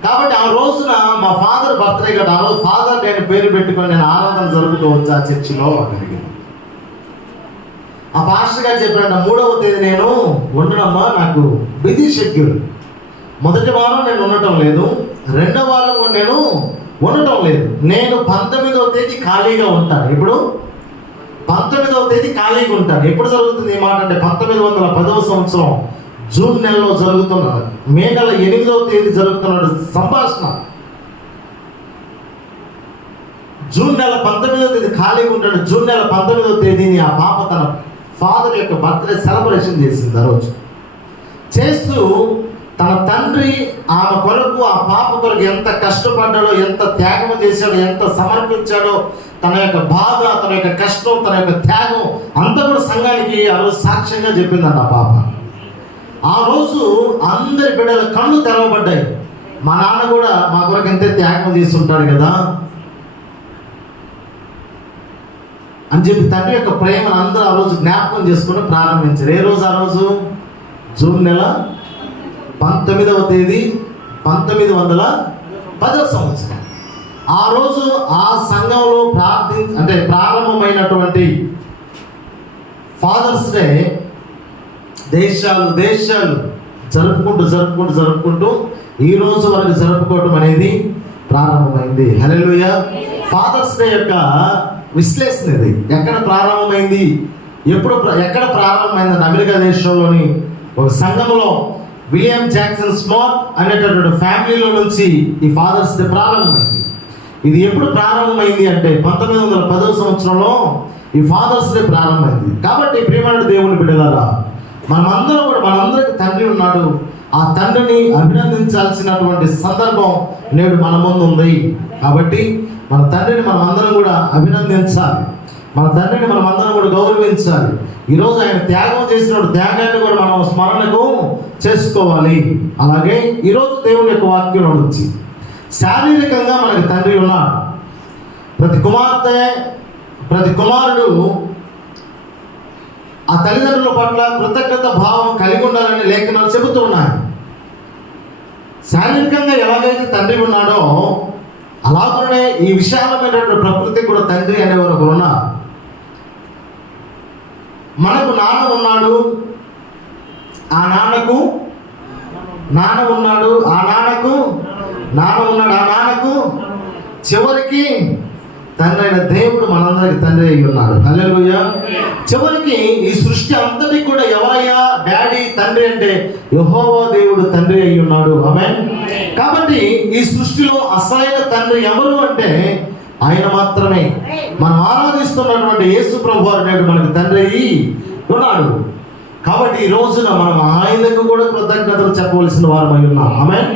కాబట్టి ఆ రోజున మా ఫాదర్ బర్త్డే కదా, ఆ రోజు ఫాదర్ డే అని పేరు పెట్టుకొని నేను ఆరాధన జరుపుకోవచ్చు ఆ చర్చిలో అని అడిగాను. ఆ పాస్టర్ గారు చెప్పారంట, 3వ తేదీ నేను ఉండడమ్మా, నాకు బిజీ షెడ్యూల్, మొదటి వారం నేను ఉండటం లేదు, 2వ వారం కూడా నేను ఉండటం లేదు, నేను 19వ తేదీ ఖాళీగా ఉంటాను. ఇప్పుడు 19వ తేదీ ఖాళీగా ఉంటాను. ఎప్పుడు జరుగుతుంది ఈ మాట అంటే 1910 సంవత్సరం జూన్ నెలలో జరుగుతున్నాడు, మే నెల 8వ తేదీ జరుగుతున్నాడు సంభాషణ. జూన్ నెల 19వ తేదీ ఖాళీగా ఉంటాడు. జూన్ నెల 19వ తేదీని ఆ పాప తన ఫాదర్ యొక్క బర్త్డే సెలబ్రేషన్ చేసింది. ఆ రోజు చేస్తూ తన తండ్రి ఆమె కొరకు, ఆ పాప కొరకు ఎంత కష్టపడ్డాడో, ఎంత త్యాగం చేశాడో, ఎంత సమర్పించాడో, తన యొక్క బాధ, తన యొక్క కష్టం, తన యొక్క త్యాగం అంతా కూడా సంఘానికి ఆ రోజు సాక్ష్యంగా చెప్పిందంట ఆ పాప. ఆ రోజు అందరి బిడ్డల కళ్ళు తెరవబడ్డాయి. మా నాన్న కూడా మా కొరకు ఎంతే త్యాగం చేసి ఉంటాడు కదా అని చెప్పి తండ్రి యొక్క ప్రేమను అందరూ ఆ రోజు జ్ఞాపకం చేసుకుని ప్రారంభించారు. ఏ రోజు? ఆ రోజు జూన్ నెల 19వ తేదీ 1910 సంవత్సరం. ఆ రోజు ఆ సంఘంలో ప్రారంభమైనటువంటి ఫాదర్స్ డే దేశాలు జరుపుకుంటూ ఈ రోజు వరకు జరుపుకోవడం అనేది ప్రారంభమైంది. హల్లెలూయా. ఫాదర్స్ డే యొక్క విశ్లేషణ ఇది. ఎక్కడ ప్రారంభమైంది, ఎక్కడ ప్రారంభమైందని అమెరికా దేశంలోని ఒక సంఘంలో విలియం జాక్సన్ స్మార్ట్ అనేటటువంటి ఫ్యామిలీలో నుంచి ఈ ఫాదర్స్ డే ప్రారంభమైంది. ఇది ఎప్పుడు ప్రారంభమైంది అంటే 1910 సంవత్సరంలో ఈ ఫాదర్స్ డే ప్రారంభమైంది. కాబట్టి ప్రియమైన దేవుని బిడ్డలారా, మనందరికి తండ్రి ఉన్నాడు. ఆ తండ్రిని అభినందించాల్సినటువంటి సందర్భం నేడు మన ముందు ఉంది. కాబట్టి మన తండ్రిని మనం అందరం కూడా అభినందించాలి, మన తండ్రిని మనం అందరం కూడా గౌరవించాలి. ఈరోజు ఆయన త్యాగం చేసిన త్యాగాన్ని కూడా మనం స్మరణకు చేసుకోవాలి. అలాగే ఈరోజు దేవుని యొక్క వాక్యం నుంచి శారీరకంగా మనకి తండ్రి ఉన్నాడు. ప్రతి కుమార్తె, ప్రతి కుమారుడు ఆ తల్లిదండ్రుల పట్ల కృతజ్ఞత భావం కలిగి ఉండాలని లేఖనాలు చెబుతూ ఉన్నాయి. శారీరకంగా ఎలాగైతే తండ్రి ఉన్నాడో అలాగనే ఈ విశాలమైనటువంటి ప్రకృతి కూడా తండ్రి అనేవారు ఒకరు ఉన్నారు. మనకు నాన్న ఉన్నాడు, ఆ నాన్నకు నాన్న ఉన్నాడు, ఆ నాన్నకు నాన్న ఉన్నాడు, ఆ నాన్నకు చివరికి తండ్రి అయిన దేవుడు మనందరికి తండ్రి అయి ఉన్నాడు. హల్లెలూయా. చివరికి ఈ సృష్టి అంతటికి కూడా ఎవరయ్యా డాడీ తండ్రి అంటే యెహోవా దేవుడు తండ్రి అయి ఉన్నాడు. ఆమేన్. కాబట్టి ఈ సృష్టిలో అసలైన తండ్రి ఎవరు అంటే ఆయన మాత్రమే. మనం ఆరాధిస్తున్నటువంటి యేసు ప్రభువారు నేడు మనకు తండ్రి అయి ఉన్నాడు. కాబట్టి ఈ రోజున మనం ఆయనకు కూడా కృతజ్ఞతలు చెప్పవలసిన వారమై ఉన్నాం. ఆమేన్.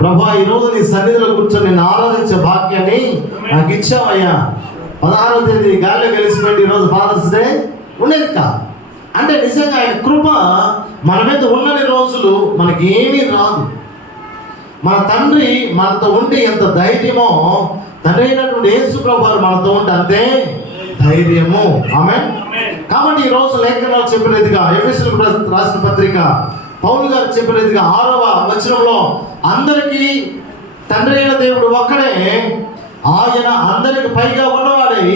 ప్రభువా, ఈ రోజు నీ సన్నిధిలో కూర్చొని నిన్ను ఆరాధించే భాగ్యాన్ని నాకు ఇచ్చావయ్యా. 16వ తేదీ గాలిలో కలిసిపోయి ఈరోజు ఫాదర్స్ డే ఉండేది కాదు. అంటే నిజంగా ఆయన కృప మన మీద ఉన్నన్ని రోజులు మనకి ఏమీ రాదు. మన తండ్రి మనతో ఉండి ఎంత ధైర్యమో, తండ్రి అయినటువంటి యేసు ప్రభువారు మనతో ఉంటే అంతే ధైర్యము. ఆమేన్. కాబట్టి ఈ రోజు లేఖనాలు చెప్పినదిగా ఎఫెసీయులకు రాసిన పత్రిక పౌలు గారు చెప్పినదిగా 6వ వచనంలో అందరికీ తండ్రి అయిన దేవుడు ఒక్కడే, ఆయన అందరికి పైగా ఉన్నవాడై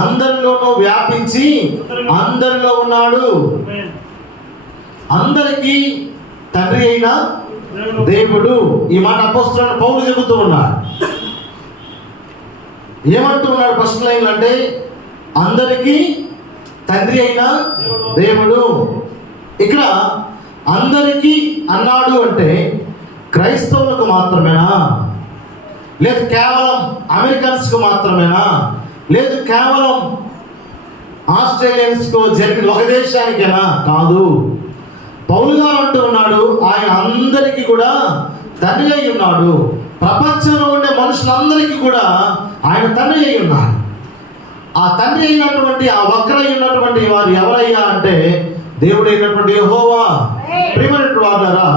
అందరిలోనూ వ్యాపించి అందరిలో ఉన్నాడు. అందరికీ తండ్రి అయిన దేవుడు. ఈ మాట అపోస్తలుడైన పౌలు చెబుతూ ఉన్నాడు. ఏమంటూ ఉన్నాడు ఫస్ట్ లైన్ అంటే అందరికీ తండ్రి అయిన దేవుడు. ఇక్కడ అందరికీ అన్నాడు అంటే క్రైస్తవులకు మాత్రమేనా, లేదు కేవలం అమెరికన్స్కు మాత్రమేనా, లేదు కేవలం ఆస్ట్రేలియన్స్కు జరిగిన ఒక దేశానికేనా? కాదు. పౌలు గారు అంటూ ఉన్నాడు ఆయన అందరికీ కూడా తండ్రి అయి ఉన్నాడు. ప్రపంచంలో ఉండే మనుషులందరికీ కూడా ఆయన తండ్రి అయి ఉన్నాడు. ఆ తండ్రి అయినటువంటి ఆ వక్రై ఉన్నటువంటి వారు ఎవరయ్యా అంటే దేవుడు అయినటువంటి యెహోవా. ప్రియమైనటువంటి వారులారా,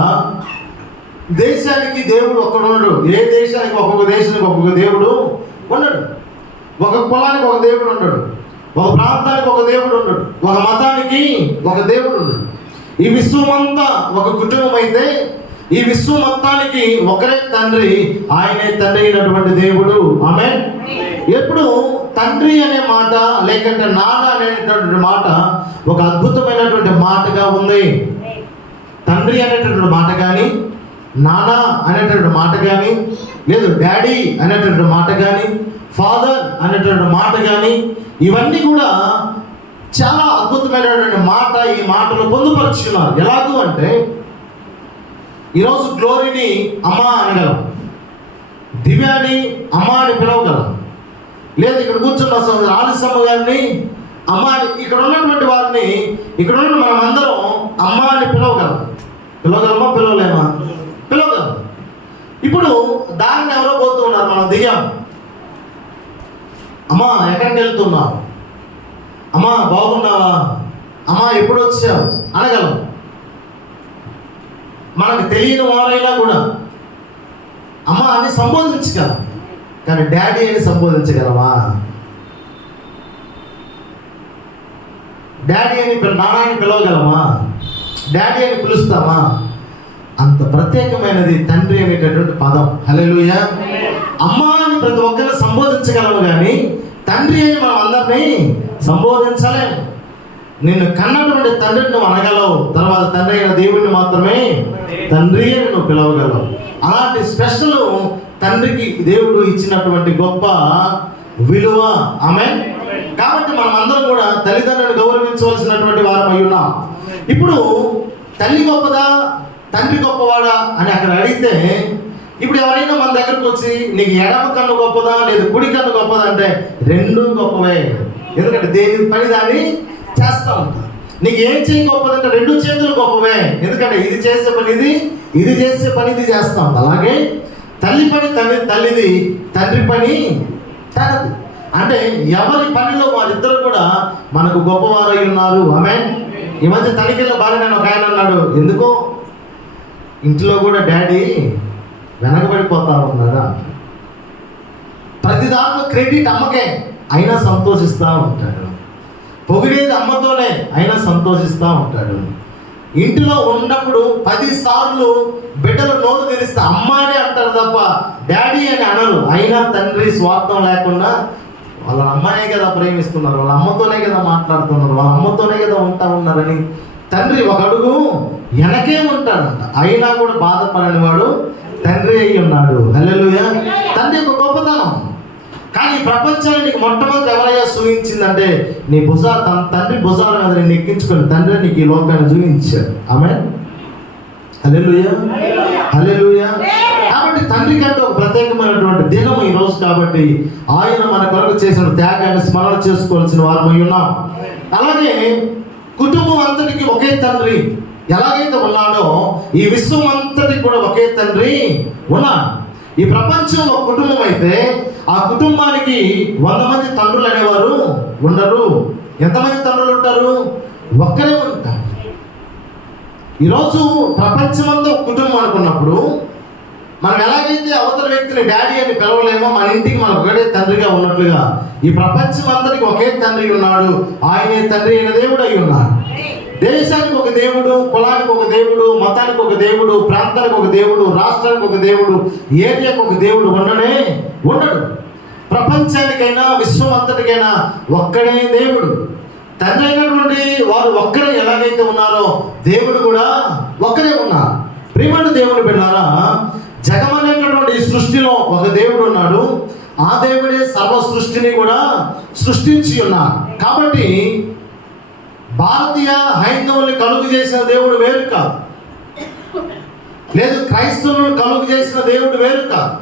దేశానికి దేవుడు ఒక్కడు ఉండడు. ఏ దేశానికి ఒక్కొక్క దేశానికి ఒక్కొక్క దేవుడు ఉండడు. ఒక కులానికి ఒక దేవుడు ఉండడు, ఒక ప్రాంతానికి ఒక దేవుడు ఉండడు, ఒక మతానికి ఒక దేవుడు ఉండడు. ఈ విశ్వమంతా ఒక కుటుంబం అయితే ఈ విశ్వం మొత్తానికి ఒకరే తండ్రి, ఆయనే తండ్రి అయినటువంటి దేవుడు. ఆమేన్. ఎప్పుడు తండ్రి అనే మాట లేకంటే నాన్న అనేటటువంటి మాట ఒక అద్భుతమైనటువంటి మాటగా ఉంది. తండ్రి అనేటటువంటి మాట కానీ, నాన్న అనేటటువంటి మాట కానీ, లేదు డాడీ అనేటటువంటి మాట కానీ, ఫాదర్ అనేటటువంటి మాట కానీ, ఇవన్నీ కూడా చాలా అద్భుతమైనటువంటి మాట. ఈ మాటలు పొందుపరుచుకున్నారు. ఎలాగూ అంటే ఈరోజు గ్లోరీని అమ్మ అనగలం, దివ్యాని అమ్మ అని పిలవగలం, లేదు ఇక్కడ కూర్చున్న ఆలిసమ్మ గారిని అమ్మ అని, ఇక్కడ ఉన్నటువంటి వారిని, ఇక్కడ ఉన్న మనం అందరం అమ్మ అని పిలవగలం. పిలవగలమా? పిలవలేమా? పిలవగలం. ఇప్పుడు దారిని ఎవరో పోతూ ఉన్నారు, మనం దిగాం. అమ్మా ఎక్కడికి వెళ్తున్నావు? అమ్మా బాగున్నావా? అమ్మా ఎప్పుడు వచ్చావు అనగలం. మనకు తెలియని వారైనా కూడా అమ్మ అని సంబోధించగలం, కానీ డాడీ అని సంబోధించగలమా? డాడీ అని నాన్నని పిలవగలమా? డాడీ అని పిలుస్తామా? అంత ప్రత్యేకమైనది తండ్రి అనేటటువంటి పదం. హల్లెలూయా. అమ్మ అని ప్రతి ఒక్కరిని సంబోధించగలము, కానీ తండ్రి అని మనం అందరినీ సంబోధించలేము. నిన్ను కన్నటువంటి తండ్రిని నువ్వు అనగలవు, తర్వాత తండ్రి అయిన దేవుడిని మాత్రమే తండ్రి అని నువ్వు పిలవగలవు. అలాంటి స్పెషల్ తండ్రికి దేవుడు ఇచ్చినటువంటి గొప్ప విలువ. ఆమేన్. కాబట్టి మనం అందరం కూడా తల్లిదండ్రులను గౌరవించవలసినటువంటి వారం అయి ఉన్నాం. ఇప్పుడు తల్లి గొప్పదా తండ్రి గొప్పవాడా అని అక్కడ అడిగితే, ఇప్పుడు ఎవరైనా మన దగ్గరకు వచ్చి నీకు ఎడమ కన్ను గొప్పదా లేదు కుడి కన్ను గొప్పదా అంటే రెండూ గొప్పవే. ఎందుకంటే దేని పని దాన్ని చేస్తూ ఉంటారు. నీకు ఏం చేయి గొప్పదంటే రెండు చేతులు గొప్పవే. ఎందుకంటే ఇది చేసే పని ఇది, ఇది చేసే పని ఇది చేస్తూ ఉంటాం. అలాగే తల్లి పని తల్లిది, తండ్రి పని తనది. అంటే ఎవరి పనిలో వారిద్దరు కూడా మనకు గొప్పవారై ఉన్నారు. ఆమేన్. ఈ మధ్య తనిఖీలో బాగా నేను ఒక ఆయన అన్నాడు, ఎందుకో ఇంట్లో కూడా డాడీ వెనకబడిపోతా ఉన్నాడా, ప్రతి దాంట్లో క్రెడిట్ అమ్మకే అయినా సంతోషిస్తూ ఉంటాడు, పొగిడేది అమ్మతోనే అయినా సంతోషిస్తూ ఉంటాడు. ఇంటిలో ఉన్నప్పుడు 10 సార్లు బిడ్డలు నోరు తెరిస్తే అమ్మానే అంటారు తప్ప డాడీ అని అనరు. అయినా తండ్రి స్వార్థం లేకుండా వాళ్ళ అమ్మనే కదా ప్రేమిస్తున్నారు, వాళ్ళ అమ్మతోనే కదా మాట్లాడుతున్నారు, వాళ్ళ అమ్మతోనే కదా ఉంటా ఉన్నారని తండ్రి ఒక అడుగు వెనకే ఉంటాడంట. అయినా కూడా బాధపడని వాడు తండ్రి అయి ఉన్నాడు. హల్లెలూయా. తండ్రి యొక్క గొప్పతనం. కానీ ప్రపంచానికి మొట్టమొదటి ఎవరయ్యా చూపించిందంటే నీ తండ్రి భుజాల మీద నేను ఎక్కించుకొని తండ్రి నీకు ఈ లోకాన్ని చూపించాడు. ఆమేన్. హల్లెలూయా. హల్లెలూయా. కాబట్టి తండ్రి కంటే ఒక ప్రత్యేకమైనటువంటి దినం ఈ రోజు. కాబట్టి ఆయన మన కొరకు చేసిన త్యాగాన్ని స్మరణ చేసుకోవాల్సిన వారమై ఉన్నాం. అలాగే కుటుంబం అంతటికి ఒకే తండ్రి ఎలాగైతే ఉన్నాడో ఈ విశ్వం అంతటికి కూడా ఒకే తండ్రి ఉన్నాడు. ఈ ప్రపంచం ఒక కుటుంబం అయితే ఆ కుటుంబానికి 100 మంది తండ్రులు అనేవారు ఉండరు. ఎంతమంది తండ్రులు ఉంటారు? ఒక్కరే ఉంటారు. ఈరోజు ప్రపంచమంతా ఒక కుటుంబం అనుకున్నప్పుడు మనం ఎలాగైతే అవతల వ్యక్తిని డాడీ అని పిలవలేమో, మన ఇంటికి మనకు ఒకటే తండ్రిగా ఉన్నట్లుగా ఈ ప్రపంచం అందరికి ఒకే తండ్రి ఉన్నాడు. ఆయనే తండ్రి అయిన దేవుడు అయి ఉన్నాడు. దేశానికి ఒక దేవుడు, కులానికి ఒక దేవుడు, మతానికి ఒక దేవుడు, ప్రాంతానికి ఒక దేవుడు, రాష్ట్రానికి ఒక దేవుడు, ఏరియాకి ఒక దేవుడు ఉండడు. ప్రపంచానికైనా విశ్వం అంతటికైనా ఒక్కడే దేవుడు. తండ్రి అయినటువంటి వారు ఒక్కరే ఎలాగైతే ఉన్నారో దేవుడు కూడా ఒక్కరే ఉన్నారు. ప్రియమైన దేవుని బిడ్డలారా, జగమనేటటువంటి ఈ సృష్టిలో ఒక దేవుడు ఉన్నాడు. ఆ దేవుడే సర్వ సృష్టిని కూడా సృష్టించి ఉన్నాడు. కాబట్టి భారతీయ హైందవుల్ని కలుగు చేసిన దేవుడు వేరు కాదు, లేదు క్రైస్తవులను కలుగు చేసిన దేవుడు వేరు కాదు,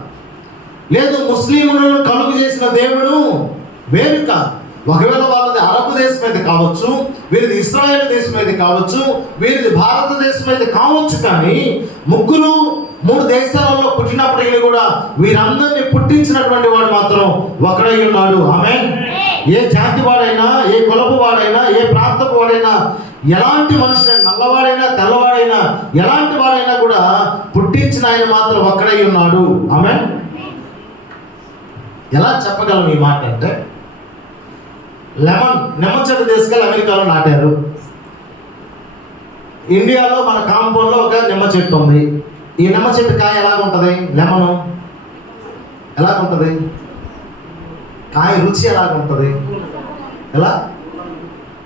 లేదు ముస్లింలను కలుగు చేసిన దేవుడు వేరు కాదు. ఒకవేళ వాళ్ళది అరబ్ దేశం అయితే కావచ్చు, వీరిది ఇస్రాయేల్ దేశం అయితే కావచ్చు, వీరిది భారతదేశం అయితే కావచ్చు, కానీ ముగ్గురు 3 దేశాలలో పుట్టినప్పటికీ కూడా వీరందరినీ పుట్టించినటువంటి వాడు మాత్రం ఒకడై ఉన్నాడు. ఆమేన్. ఏ జాతి వాడైనా, ఏ కులపు వాడైనా, ఏ ప్రాంతపు వాడైనా, ఎలాంటి మనిషి, నల్లవాడైనా తెల్లవాడైనా, ఎలాంటి వాడైనా కూడా పుట్టించిన ఆయన మాత్రం ఒక్కడై ఉన్నాడు. ఆమేన్. ఎలా చెప్పగలం ఈ మాట అంటే, నిమ్మ చెట్టు తీసుకెళ్ళి అమెరికాలో నాటారు. ఇండియాలో మన కాంపౌండ్లో ఒక నిమ్మ చెట్టు ఉంది. ఈ నిమ్మ చెట్టు కాయ ఎలాగుంటుంది? లెమన్ ఎలాగుంటుంది? కాయ రుచి ఎలాగుంటుంది? ఎలా?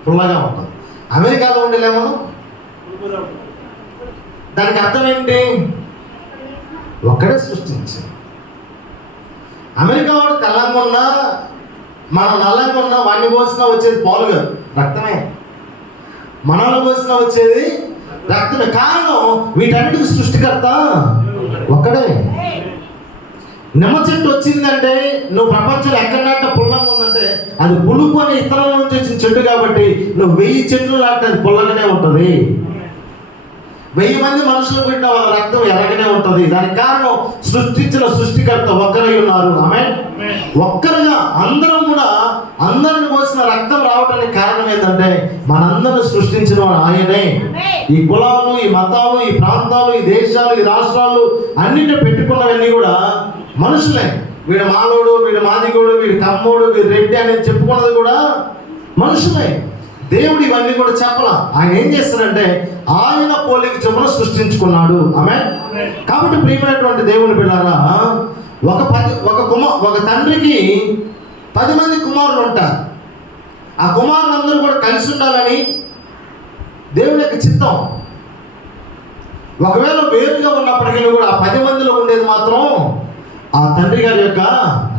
పుల్లగా ఉంటుంది. అమెరికాలో ఉండే లెమన్ దానికి అర్థం ఏంటి? ఒక్కడే సృష్టించింది. అమెరికా వాడు తెల్లంగా ఉన్నా, మనం నల్లంగా ఉన్నా, వాడిని కోసినా వచ్చేది పాలు కాదు, రక్తమే. మనల్ని కోసినా వచ్చేది రక్తమే. కారణం వీటన్నిటికి సృష్టికర్త ఒక్కడే. నిమ్మ చెట్టు వచ్చిందంటే, నువ్వు ప్రపంచంలో ఎక్కడన్నా పుల్లంగా ఉందంటే అది పులుపు అనే ఇతరుల నుంచి వచ్చిన చెట్టు కాబట్టి నువ్వు 1000 చెట్లు లాంటి అది పుల్లగానే ఉంటుంది. 1000 మంది మనుషులు పుట్టిన వాళ్ళ రక్తం ఎరగనే ఉంటుంది. దానికి కారణం సృష్టించిన సృష్టికర్త ఒక్కరై ఉన్నారు. ఆమేన్. ఒక్కరుగా అందరం కూడా అందరిని కోసిన రక్తం రావడానికి కారణం ఏంటంటే మనందరిని సృష్టించిన ఆయనే. ఈ కులాలు, ఈ మతాలు, ఈ ప్రాంతాలు, ఈ దేశాలు, ఈ రాష్ట్రాలు అన్నింటినీ పెట్టుకున్నవన్నీ కూడా మనుషులే. వీడు మాలోడు, వీడు మాదిగోడు, వీడు కమ్మోడు, వీడు రెడ్డి అనేది చెప్పుకున్నది కూడా మనుషులే. దేవుడు ఇవన్నీ కూడా చెప్పలా. ఆయన ఏం చేస్తారంటే ఆయన పోలిక చొప్పున సృష్టించుకున్నాడు. ఆమేన్. కాబట్టి ప్రియమైనటువంటి దేవుని బిడ్డలారా, ఒక తండ్రికి 10 మంది కుమారులు ఉంటారు. ఆ కుమారులందరూ కూడా కలిసి ఉండాలని దేవుని యొక్క చిత్తం. ఒకవేళ వేరుగా ఉన్నప్పటికీ కూడా ఆ 10 మందిలో ఉండేది మాత్రం ఆ తండ్రి గారి యొక్క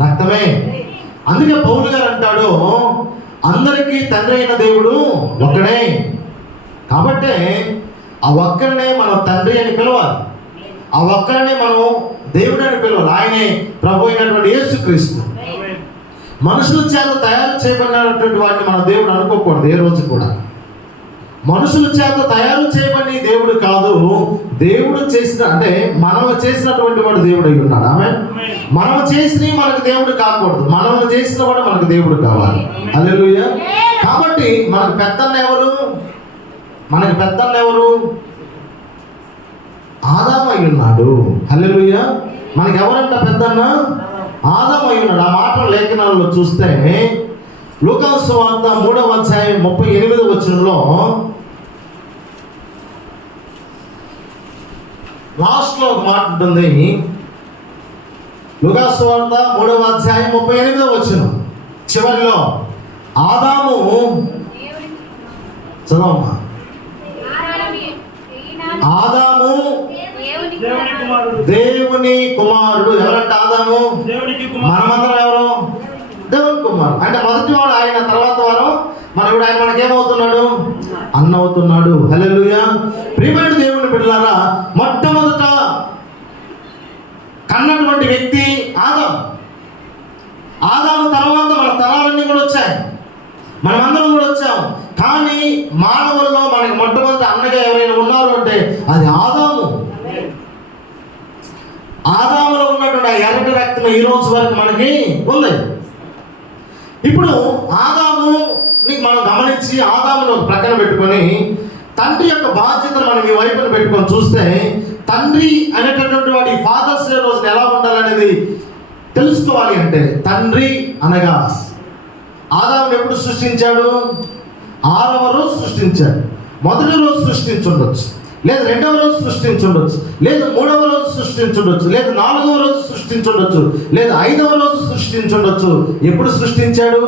రక్తమే. అందుకే పౌలు గారు అంటాడు, అందరికీ తండ్రి అయిన దేవుడు ఒక్కడే. కాబట్టే ఆ ఒక్కడనే మనం తండ్రి అని పిలవాలి, ఆ ఒక్కడనే మనం దేవుడు అని పిలవాలి. ఆయనే ప్రభు అయినటువంటి యేసుక్రీస్తు. మనుషుల చేత తయారు చేయబడినటువంటి వాడిని మన దేవుడు అనుకోకూడదు ఏ రోజు కూడా. మనుషుల చేత తయారు చేయబడి దేవుడు కాదు, దేవుడు చేసిన, అంటే మనం చేసినటువంటి వాడు దేవుడు అయి ఉన్నాడు. ఆమె మనం చేసినవి మనకు దేవుడు కాకూడదు, మనం చేసిన వాడు మనకు దేవుడు కావాలి. హల్లెలూయా. కాబట్టి మనకు పెద్దన్న ఎవరు? మనకు పెద్దన్న ఎవరు? ఆదాము అయి ఉన్నాడు. హల్లెలూయా. మనకి ఎవరంట పెద్దన్న? ఆదాము అయి ఉన్నాడు. ఆ మాట లేఖనాల్లో చూస్తే లూకా సువార్త 3వ అధ్యాయం 38వ వచనంలో లాస్ట్ లో ఒక మాట ఉంటుంది. లూకా సువార్త 3వ అధ్యాయం 38వ వచనం చివరిలో ఆదాము, చదవమ్మా. ఆదాము దేవుని కుమారుడు. ఎవరంటే ఆదాము? మనమందరం ఎవరు? దేవుని కుమారుడు. అంటే మొదటి వాడు ఆయన, తర్వాత వారు మనకు. ఆయన మనకేమవుతున్నాడు? అన్న అవుతున్నాడు. హల్లెలూయా. ప్రియమైన దేవుని బిడ్డలారా, మొట్టమొదట కన్నటువంటి వ్యక్తి ఆదాము. ఆదాము తర్వాత మన తరాలన్నీ కూడా వచ్చాయి, మనమందరం కూడా వచ్చాం. కానీ మానవుల్లో మనకి మొట్టమొదటి అన్నగా ఎవరైనా ఉన్నారు అంటే అది ఆదాము. ఆదాములో ఉన్నటువంటి ఆ ఎర్రటి రక్తం ఈ రోజు వరకు మనకి ఉంది. ఇప్పుడు ఆదాముని మనం గమనించి ఆదాముని ఒక ప్రక్కన పెట్టుకొని తండ్రి యొక్క బాధ్యతను మనం ఈ వైపున పెట్టుకొని చూస్తే, తండ్రి అనేటటువంటి వాడి ఫాదర్స్ డే రోజున ఎలా ఉండాలనేది తెలుసుకోవాలి. అంటే తండ్రి అనగా ఆదాముని ఎప్పుడు సృష్టించాడు? 6వ రోజు సృష్టించాడు. మొదటి రోజు సృష్టించుండొచ్చు, లేదు రెండవ రోజు సృష్టించుండొచ్చు, లేదు మూడవ రోజు సృష్టించుండొచ్చు, లేదు నాలుగవ రోజు సృష్టించుండొచ్చు, లేదు ఐదవ రోజు సృష్టించుండొచ్చు. ఎప్పుడు సృష్టించాడు?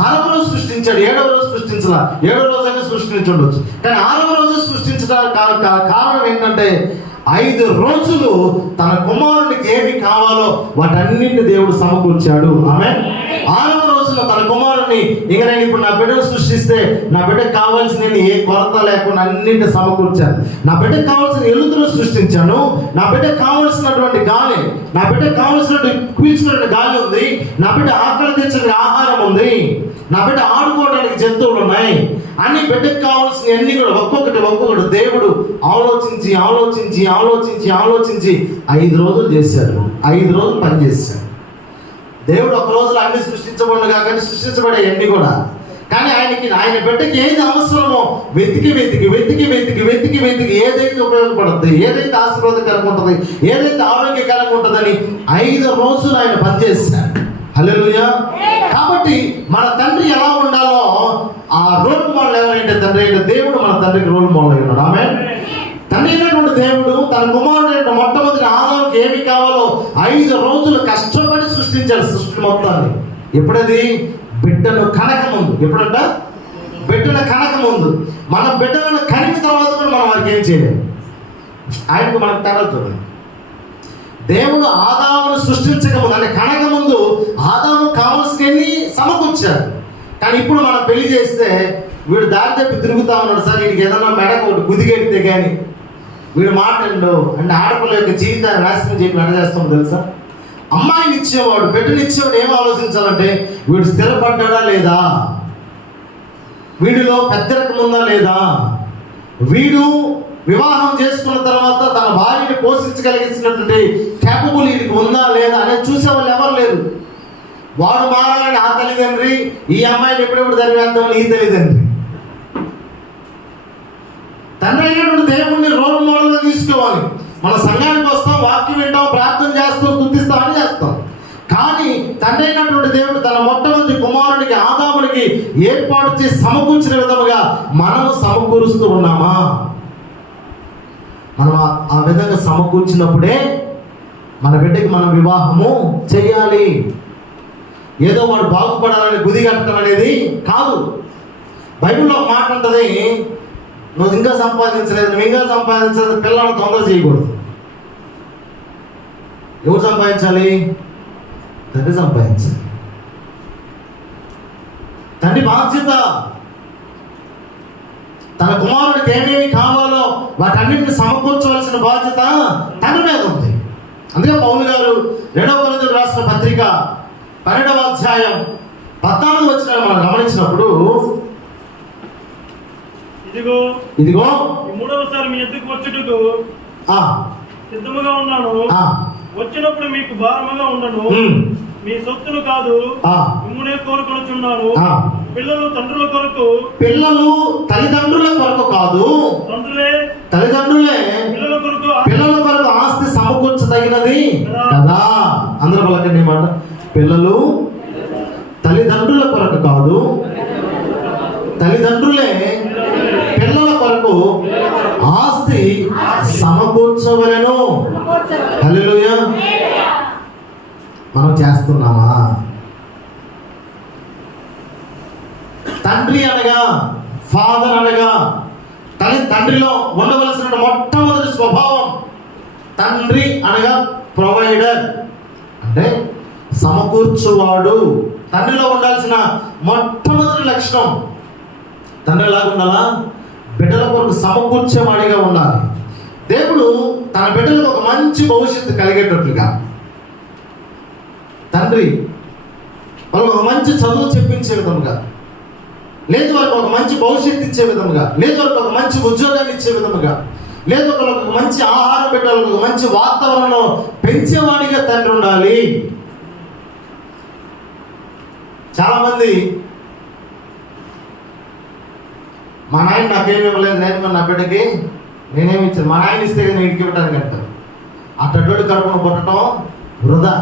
ఆరవ రోజు సృష్టించాడు. ఏడవ రోజు సృష్టించలా, ఏడవ రోజు అయినా సృష్టించుండొచ్చు. కానీ ఆరవ రోజు సృష్టించడానికి కారణం ఏంటంటే 5 రోజులు తన కుమారునికి ఏమి కావాలో వాటన్నింటిని దేవుడు సమకూర్చాడు. ఆమేన్. 6వ రోజున తన కుమారుని, ఇక నేను ఇప్పుడు నా బిడ్డను సృష్టిస్తే నా బిడ్డకు కావాల్సిన ఏ కొరత లేకుండా అన్నింటిని సమకూర్చాను. నా బిడ్డకు కావాల్సిన ఎలుకను సృష్టించాను. నా బిడ్డకు కావాల్సినటువంటి గాలి, నా బిడ్డకు కావాల్సినటువంటి పీల్చుకునే గాలి ఉంది. నా బిడ్డ ఆకలి తెచ్చిన ఆహారం ఉంది. నా బిడ్డ ఆడుకోవడానికి జంతువులు ఉన్నాయి. అన్ని బిడ్డకు కావాల్సిన అన్ని కూడా ఒక్కొక్కటి దేవుడు ఆలోచించి 5 రోజులు చేశాడు. 5 రోజులు పనిచేశాడు. దేవుడు ఒక రోజులో అన్ని సృష్టించబడిన కానీ సృష్టించబడే అన్ని కూడా. కానీ ఆయన బిడ్డకి ఏది అవసరమో వెతికి ఏదైతే ఉపయోగపడుతుంది, ఏదైతే ఆశీర్వాదకరంగా ఉంటుంది, ఏదైతే ఆరోగ్యకరంగా ఉంటుందని 5 రోజులు ఆయన పనిచేశాడు. హల్లెలూయా. కాబట్టి మన తండ్రి ఎలా ఉండాలో ఆ రోల్ మోడల్ ఎవరైతే తండ్రి అయిన దేవుడు మన తండ్రికి రోల్ మోడల్ అయి ఉన్నాడు. ఆమేన్. తండ్రి అయినటువంటి దేవుడు తన కుమారుడు మొట్టమొదటి ఆదాముకి ఏమి కావాలో 5 రోజులు కష్టపడి సృష్టించాడు సృష్టి మొత్తాన్ని. ఎప్పుడది? బిడ్డను కనక ముందు. ఎప్పుడంట? బిడ్డను కనక ముందు. మనం బిడ్డలను కనిన తర్వాత కూడా మనం వారికి ఏం చేయలేము. ఆయనకు మనకు తేడా చూడండి. దేవుడు ఆదామును సృష్టించక ముందు, అంటే కనక ముందు ఆదాము కావలసినవి సమకూర్చాడు. కానీ ఇప్పుడు మనం పెళ్లి చేస్తే వీడు దారి తప్పి తిరుగుతా ఉన్నాడు సార్, వీడికి ఏదన్నా మెడకు ఒకటి గుదిగెడితే కానీ వీడు మాటలు అంటే ఆడపిల్ల యొక్క జీవితాన్ని నాశనం చెప్పి మెడ చేస్తాం తెలుసా. అమ్మాయిని ఇచ్చేవాడు, బిడ్డని ఇచ్చేవాడు ఏం ఆలోచించాలంటే వీడు స్థిరపడ్డా లేదా, వీడిలో పెద్దరికం ఉందా లేదా, వీడు వివాహం చేసుకున్న తర్వాత తన భార్యని పోషించగలిగినటువంటి క్యాపబుల్ వీడికి ఉందా లేదా అనేది చూసేవాళ్ళు ఎవరు లేరు. వాడు మారాలని ఆ తల్లిదండ్రి, ఈ అమ్మాయిని ఎప్పుడెప్పుడు జరిగేద్దామని ఈ తల్లిదండ్రి. తండ్రి అయినటువంటి దేవుడిని రోల్ మోడల్గా తీసుకోవాలి. మన సంఘానికి వస్తాం, వాక్యం వింటాం, ప్రార్థన చేస్తాం, స్తుతిస్తాం అని చేస్తాం. కానీ తండ్రి అయినటువంటి దేవుడు తన మొట్టమొదటి కుమారుడికి ఆదామునికి ఏర్పాటు చేసి సమకూర్చిన విధముగా మనము సమకూరుస్తూ ఉన్నామా? మనం ఆ విధంగా సమకూర్చినప్పుడే మన బిడ్డకి మనం వివాహము చేయాలి. ఏదో వాడు బాగుపడాలని గుది కట్టడం అనేది కాదు. బైబిల్లో ఒక మాట ఉంటుంది, నువ్వు ఇంకా సంపాదించలేదు పిల్లలను తొందర చేయకూడదు. ఎవరు సంపాదించాలి? తండ్రి సంపాదించాలి. తండ్రి బాధ్యత. తన కుమారుడికి ఏమేమి కావాలో వాటన్నింటిని సమకూర్చవలసిన బాధ్యత తండ్రి మీద ఉంది. అందుకే పౌలు గారు 2వ కొరింథీయులకు రాసిన పత్రిక 12వ అధ్యాయం 14వ వచనాన్ని మనం గమనించినప్పుడు, ఇదిగో ఈ 3వసారి మీ ఎద్దుకు వచ్చుటకు సిద్ధముగా ఉన్నాను, వచ్చినప్పుడు మీకు భారముగా ఉండను, మీ సొత్తును కాదు మిమ్మునే కోరుకొనుచున్నాను. పిల్లలు తండ్రుల కొరకు, పిల్లలు తల్లిదండ్రుల కొరకు కాదు, తల్లిదండ్రులే పిల్లల కొరకు ఆస్తి సమకూర్చదగినది కదా. అందరూ పలకండి మాట. పిల్లలు తల్లిదండ్రుల కొరకు కాదు, తల్లిదండ్రులే పిల్లల కొరకు ఆస్తి సమకూర్చవలెను. హల్లెలూయా. మనం చేస్తున్నామా? తండ్రి అనగా, ఫాదర్ అనగా తండ్రిలో ఉండవలసిన మొట్టమొదటి స్వభావం. తండ్రి అనగా ప్రొవైడర్, అంటే సమకూర్చువాడు. తండ్రిలో ఉండాల్సిన మొట్టమొదటి లక్షణం తండ్రి ఎలాగా ఉండాలా? బిడ్డల కొరకు సమకూర్చేవాడిగా ఉండాలి. దేవుడు తన బిడ్డలకు ఒక మంచి భవిష్యత్తు కలిగేటట్లుగా, తండ్రి వాళ్ళకు ఒక మంచి చదువు చెప్పించే విధముగా, లేదు వాళ్ళకి ఒక మంచి భవిష్యత్తు ఇచ్చే విధముగా, లేదు వాళ్ళకి ఒక మంచి ఉద్యోగాన్ని ఇచ్చే విధముగా, లేదు వాళ్ళకి ఒక మంచి ఆహారం పెట్టాలి, ఒక మంచి వాతావరణంలో పెంచేవాడిగా తండ్రి ఉండాలి. చాలామంది మా నాయన నాకేమి ఇవ్వలేదు, నేను నా బిడ్డకి నేనేమి ఇచ్చాను, మా నాయన ఇస్తే నేను ఇంటికి ఇవ్వడానికి అంటారు. అట్టడ్డోడు కడుపును పుట్టడం వృధా.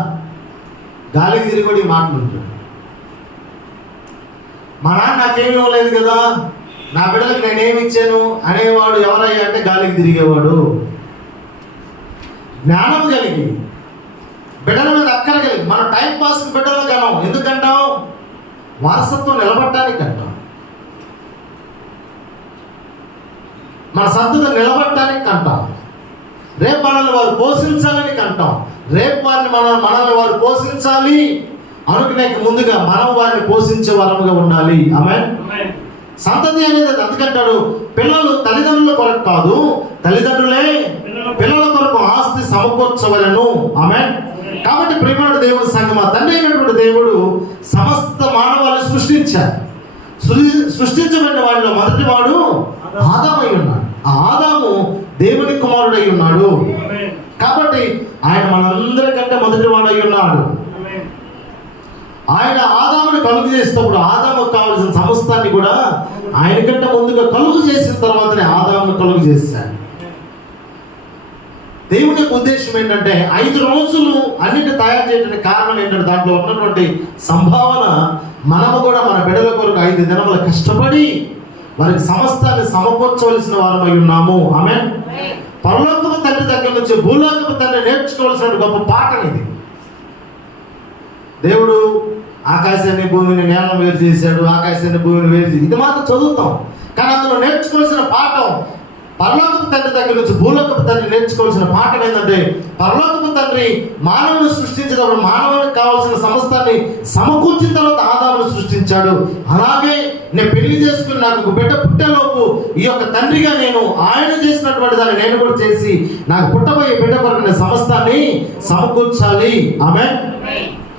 గాలికి తిరిగి కూడా ఈ మాటలు ఉంటాడు. మా నాన్న నాకేమి ఇవ్వలేదు కదా, నా బిడ్డలకు నేనేమి ఇచ్చాను అనేవాడు ఎవరయ్యా అంటే గాలికి తిరిగేవాడు. జ్ఞానం కలిగి బిడ్డల మీద అక్కర కలిగి, మనం టైం పాస్కి బిడ్డలు కనం. ఎందుకంటాం? వారసత్వం నిలబడటానికి అంటాం, మన సంతత నిలబడటానికి కంటాం, రేపు మనల్ని వారు పోషించాలని కంటాం, రేపు వారిని మనల్ని వారు పోషించాలి అనుకునే ముందుగా మనం వారిని పోషించే వరముగా ఉండాలి. ఆమేన్. సంతతి అనేది అందుకంటాడు, పిల్లలు తల్లిదండ్రుల కొరకు కాదు, తల్లిదండ్రులే పిల్లల కొరకు ఆస్తి సమకూర్చవలను. ఆమేన్. కాబట్టి ప్రియమైన దేవుడి సంగమా, తండ్రి అయినటువంటి దేవుడు సమస్త మానవాళిని సృష్టించారు. సృష్టించబడిన వాడిలో మొదటి వాడు ఆదాము అయి ఉన్నాడు. ఆ ఆదాము దేవుని కుమారుడై ఉన్నాడు. కాబట్టి ఆయన మనందరికంటే మొదటి వాడు అయి ఉన్నాడు. ఆయన ఆదాముని కలుగు చేసేటప్పుడు ఆదాముకు కావాల్సిన సమస్తాన్ని కూడా ఆయన కంటే ముందుగా కలుగు చేసిన తర్వాతనే ఆదామును కలుగు చేశాడు. దేవుని యొక్క ఉద్దేశం ఏంటంటే 5 రోజులు అన్నిటి తయారు చేయడానికి కారణం ఏంటంటే దాంట్లో ఉన్నటువంటి సంభావన మనము కూడా మన బిడ్డల కొరకు 5 దినములు కష్టపడి వారికి సమస్తాన్ని సమకూర్చవలసిన వారమై ఉన్నాము. ఆమేన్. పరలోకపు తండ్రి దగ్గర నుంచి భూలోకపు తండ్రి నేర్చుకోవాల్సిన గొప్ప పాఠం ఇది. దేవుడు ఆకాశాన్ని భూమిని నేలను వేరు చేశాడు, ఆకాశాన్ని భూమిని వేరు చేసి, ఇది మాత్రం చదువుతాం. కానీ అందులో నేర్చుకోవాల్సిన పాఠం, పరలోకపు తండ్రి దగ్గర నుంచి భూలోకపు తండ్రి నేర్చుకోవాల్సిన పాఠం ఏంటంటే, పరలోకపు తండ్రి మానవుని సృష్టించినప్పుడు మానవునికి కావాల్సిన సమస్తాన్ని సమకూర్చిన తర్వాత ఆదామును సృష్టించాడు. అలాగే నేను పెళ్లి చేసుకుని నాకు బిడ్డ పుట్టేలోపు ఈ యొక్క తండ్రిగా నేను ఆయన చేసినటువంటి దాన్ని నేను కూడా చేసి నాకు పుట్టబోయే బిడ్డ కొరకు నేను సమస్తాన్ని సమకూర్చాలి. ఆమేన్.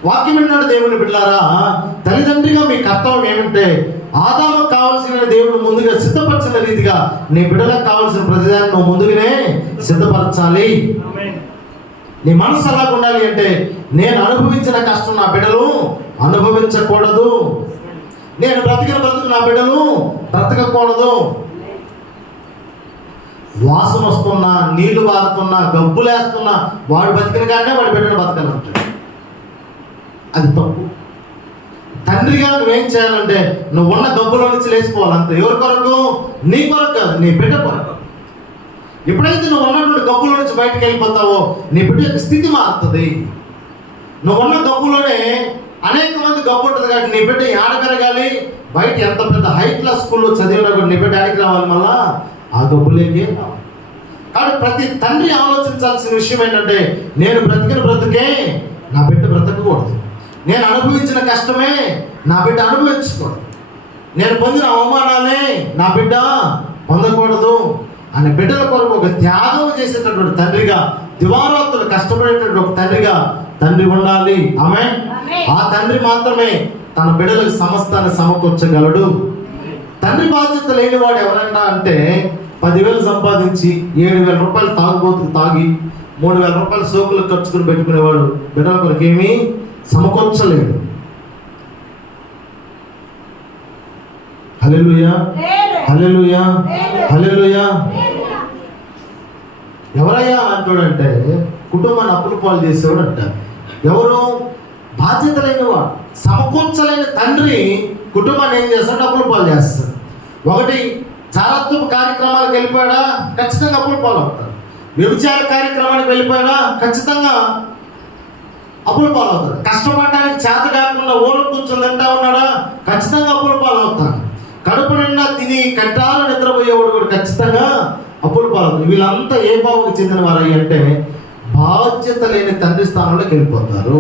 వాక్యం విన్నాడు దేవుని బిడ్డలారా, తల్లిదండ్రిగా మీ కర్తవ్యం ఏమంటే ఆదాముకు కావాల్సిన దేవుడు ముందుగా సిద్ధపరచిన రీతిగా నీ బిడ్డలకు కావాల్సిన ప్రతిదాన్ని నువ్వు ముందుగానే సిద్ధపరచాలి. నీ మనసు అలాగ ఉండాలి అంటే, నేను అనుభవించిన కష్టం నా బిడ్డలు అనుభవించకూడదు, నేను బ్రతికిన బ్రతుకు నా బిడ్డలు బ్రతకకూడదు. వాసన వస్తున్నా, నీళ్లు బారుతున్నా, గబ్బులేస్తున్నా వాడు బతికిన కానీ వాడి బిడ్డను బతకనంటాడు. అది తప్పు. తండ్రిగా నువ్వేం చేయాలంటే నువ్వు ఉన్న గబ్బులో నుంచి లేచిపోవాలంతే. ఎవరి కొరకు? నీ కొరకు కాదు, నీ బిడ్డ కొరకు. ఎప్పుడైతే నువ్వు ఉన్నటువంటి గబ్బులో నుంచి బయటకు వెళ్ళిపోతావో నీ బిడ్డ యొక్క స్థితి మారుతుంది. నువ్వు ఉన్న గబ్బులోనే అనేక మంది గబ్బు ఉంటుంది కాబట్టి నీ బిడ్డ ఆడ పెరగాలి. బయట ఎంత పెద్ద హై క్లాస్ స్కూల్లో చదివినా కూడా నీ బిడ్డ ఆడికి రావాలి, మళ్ళా ఆ గబ్బులేకే రావాలి. కాబట్టి ప్రతి తండ్రి ఆలోచించాల్సిన విషయం ఏంటంటే, నేను బ్రతికిన బ్రతుకే నా బిడ్డ బ్రతకకూడదు, నేను అనుభవించిన కష్టమే నా బిడ్డ అనుభవించకూడదు, నేను పొందిన అవమానాలే నా బిడ్డ పొందకూడదు అనే బిడ్డల కొరకు ఒక త్యాగం చేసేటటువంటి తండ్రిగా, దివారాత్రులు కష్టపడేటటువంటి ఒక తండ్రిగా తండ్రి ఉండాలి. ఆమేన్. ఆ తండ్రి మాత్రమే తన బిడ్డలకు సమస్తాన్ని సమకూర్చగలడు. తండ్రి బాధ్యత లేనివాడు ఎవరన్నా అంటే 10,000 సంపాదించి 7,000 రూపాయలు తాగుబోతుకు తాగి 3,000 రూపాయలు సోకులు ఖర్చుకుని పెట్టుకునేవాడు బిడ్డల కొరకు ఏమీ సమకూర్చలేడు. హల్లెలూయా, హల్లెలూయా, హల్లెలూయా. ఎవరయ్యా అంటాడంటే కుటుంబాన్ని అప్పుల పాలు చేసేవాడు అంటారు. ఎవరు? బాధ్యత లేనివాడు, సమకూర్చలేని తండ్రి కుటుంబాన్ని ఏం చేస్తాడు? అప్పుల పాలు చేస్తాడు. ఒకటి, చారత్వపు కార్యక్రమాలకు వెళ్ళిపోయాడా ఖచ్చితంగా అప్పుల పాలు అవుతాడు. వ్యభిచార కార్యక్రమానికి వెళ్ళిపోయాడా ఖచ్చితంగా అప్పుల పాలు అవుతాడు. కష్టపడడానికి చేత కాకుండా ఊరు కూర్చొని తింటా ఉన్నాడా ఖచ్చితంగా అప్పుల పాలు అవుతాడు. కడుపు నిండా తిని కట్టాలు నిద్రపోయేవాడు కూడా ఖచ్చితంగా అప్పుల పాలు అవుతాడు. వీళ్ళంతా ఏ భావకు చెందిన వారు అంటే బాధ్యత లేని తండ్రి స్థానంలోకి వెళ్ళిపోతారు.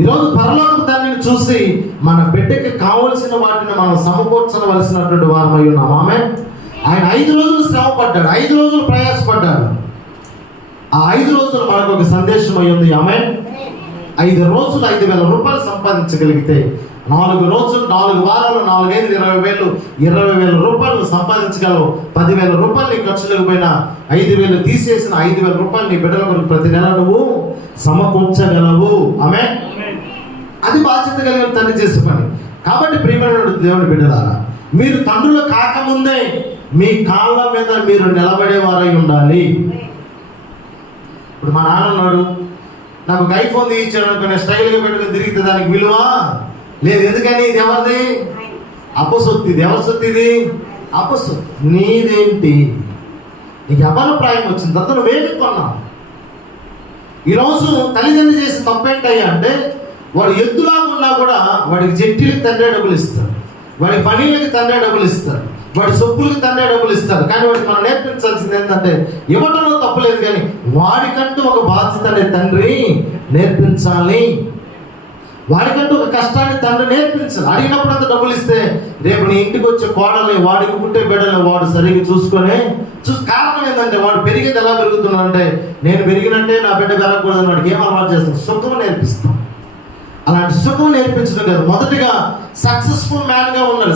ఈరోజు పరలోకపు తండ్రిని చూసి మన బిడ్డకి కావలసిన వాటిని మనం సమకూర్చవలసినటువంటి వారమై ఉన్నాం. ఆమేన్. ఆయన 5 రోజులు శ్రమ పడ్డాడు, 5 రోజులు ప్రయాసపడ్డాడు. ఆ 5 రోజులు మనకు ఒక సందేశం అయి ఉంది. ఆమేన్. 5 రోజులు 5,000 రూపాయలు సంపాదించగలిగితే 4 రోజులు 4 వారాలు 4, 5, 20,000 20,000 రూపాయలు సంపాదించగలవు. 10,000 రూపాయలు నీ ఖర్చు లేకపోయినా 5,000 తీసేసిన 5,000 రూపాయలు నీ బిడ్డల కొరకు ప్రతి నెల నువ్వు సమకూర్చగలవు. ఆమేన్. అది బాధ్యత కలిగిన తండ్రి చేసే పని. కాబట్టి ప్రియమైన దేవుని బిడ్డలారా, మీరు తండ్రులు కాకముందే మీ కాళ్ళ మీద మీరు నిలబడేవారై ఉండాలి. ఇప్పుడు మా నాన్న ఉన్నాడు, నాకు ఒక ఐఫోన్ తీయించాడు అనుకునే స్టైల్గా పెట్టుకుని తిరిగితే దానికి విలువ లేదు. ఎందుకని? ఇది ఎవరిది? అపసొత్తు ఇది. ఎవరి సొత్తు ఇది? అపసొత్తు. నీదేంటి? నీకు ఎవరి ప్రాయం వచ్చిన తర్వాత నువ్వేమి కొన్నావు? ఈరోజు తల్లిదండ్రులు చేసిన తప్పేంటయ్యా అంటే, వాడు ఎద్దులాగా ఉన్నా కూడా వాడికి జట్టీలకి తండ్రి డబ్బులు ఇస్తారు, వాడి పనీళ్ళకి తండ్రి డబ్బులు ఇస్తారు, వాడి సొప్పులకి తండ్రి డబ్బులు ఇస్తారు. కానీ వాడికి మనం నేర్పించాల్సింది ఏంటంటే, ఇవ్వటంలో తప్పులేదు, కానీ వాడికంటూ ఒక బాధ్యత అనేది తండ్రి నేర్పించాలి. వాడికంటూ ఒక కష్టాన్ని తండ్రి నేర్పించాలి. అడిగినప్పుడు అంత డబ్బులు ఇస్తే రేపు నీ ఇంటికి వచ్చే కోడల్ని, వాడికి పుట్టే బిడ్డలు వాడు సరిగ్గా కారణం ఏంటంటే, వాడు పెరిగేది ఎలా పెరుగుతున్నాడంటే, నేను పెరిగినట్టే నా బిడ్డ పెరగకూడదని వాడికి ఏం అలవాటు చేస్తాం? సుఖం నేర్పిస్తాం. అలాంటి సుఖం నేర్పించడం కాదు, మొదటిగా సక్సెస్ఫుల్ మ్యాన్గా ఉండాలి,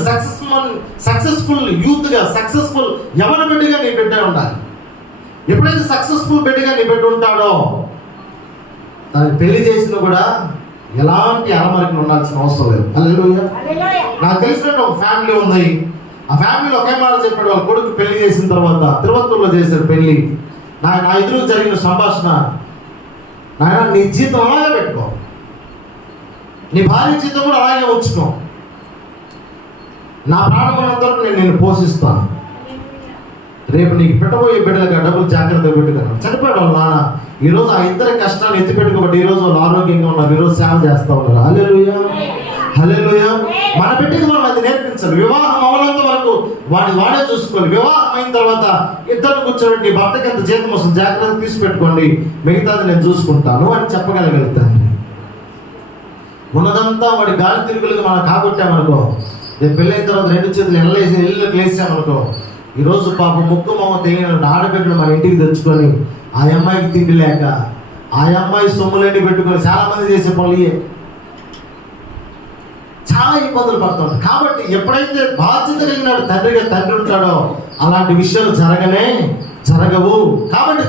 సక్సెస్ఫుల్ యూత్గా, సక్సెస్ఫుల్ ఎవరి బిడ్డగా నీ బిడ్డ ఉండాలి. ఎప్పుడైతే సక్సెస్ఫుల్ బిడ్డగా నీ బిడ్డ ఉంటాడో, తనకి పెళ్లి చేసినా కూడా ఎలాంటి అరమరికలు ఉండాల్సిన అవసరం లేదు. హల్లెలూయా. నాకు తెలిసినట్టు ఒక ఫ్యామిలీ ఉంది. ఆ ఫ్యామిలీలో ఒకే మాట చెప్పాడు. వాళ్ళ కొడుకు పెళ్లి చేసిన తర్వాత తిరుపతిలో చేశారు పెళ్లి. నా ఎదురు జరిగిన సంభాషణ, నాయన నీ జీతం అలాగే పెట్టుకో, నీ భార్య జీతం కూడా అలాగే ఉంచుకో, నా ప్రాణమునంత వరకు నేను నిన్ను పోషిస్తాను, రేపు నీకు పెట్టబోయే బిడ్డలుగా డబ్బులు జాగ్రత్తగా పెట్టుకున్నాను. చనిపోయాడు వాళ్ళ నాన్న. ఈరోజు ఆ ఇద్దరి కష్టాన్ని ఎత్తి పెట్టుకోబట్టి ఈరోజు వాళ్ళు ఆరోగ్యంగా ఉన్నారు, ఈరోజు సేవ చేస్తూ ఉన్నారు. హల్లెలూయా, హల్లెలూయా. మన బిడ్డకి మనం అది నేర్పించాలి. వివాహం అవనంత వరకు వాడే చూసుకోవాలి. వివాహం అయిన తర్వాత ఇద్దరు కూర్చోబెట్టి, భర్తకి ఎంత జీతం వస్తుంది జాగ్రత్త తీసి పెట్టుకోండి, మిగతాది నేను చూసుకుంటాను అని చెప్పగలగలుగుతాను. ఉన్నదంతా వాడి గాలి తిరుగులకు మనం కాబట్టామనుకో, రేపు పెళ్ళైన తర్వాత రెండు చేతులు ఇళ్ళకి లేసామనుకో, ఈరోజు పాపం ముక్కు మొమ్మ తెలియని ఆడబిడ్డలు మన ఇంటికి తెచ్చుకొని ఆ అమ్మాయికి తిండి లేక, ఆ అమ్మాయి సొమ్ములన్నీ పెట్టుకొని చాలా మంది చేసే పనులు చాలా ఇబ్బందులు పడుతుంది. కాబట్టి ఎప్పుడైతే బాధ్యత కలిగినాడు తండ్రిగా తండ్రి ఉంటాడో, అలాంటి విషయాలు జరగవు. కాబట్టి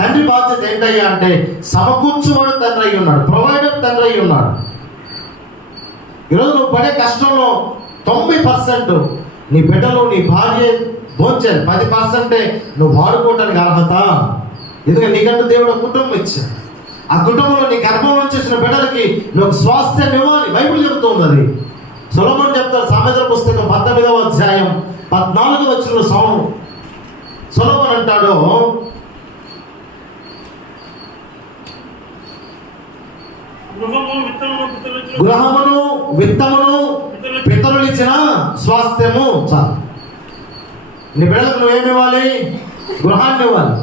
తండ్రి బాధ్యత ఏంటయ్యా అంటే, సమకూర్చువాడు తండ్రి అయి ఉన్నాడు, ప్రొవైడర్ తండ్రి అయి ఉన్నాడు. ఈరోజు నువ్వు పడే కష్టంలో 90% నీ బిడ్డలు, నీ భార్య భోంచాలి, 10% నువ్వు వాడుకోవటానికి అర్హత. ఎందుకంటే నీకంటూ దేవుడు ఒక కుటుంబం ఇచ్చాడు. ఆ కుటుంబంలో నీ గర్భం వచ్చేసిన బిడ్డలకి నువ్వు స్వాస్థ్యం ఇవ్వాలి. బైబిల్ చెబుతుంది అది. సొలొమోను చెప్తారు, సామెతల పుస్తకం 18వ అధ్యాయం 14వ వచనంలో సొలొమోను అంటాడు, గృహమును విత్తమును పితరులు ఇచ్చిన స్వాస్థ్యము చాలు. నీ బిడ్డలకు నువ్వేమి ఇవ్వాలి? గృహాన్ని ఇవ్వాలి.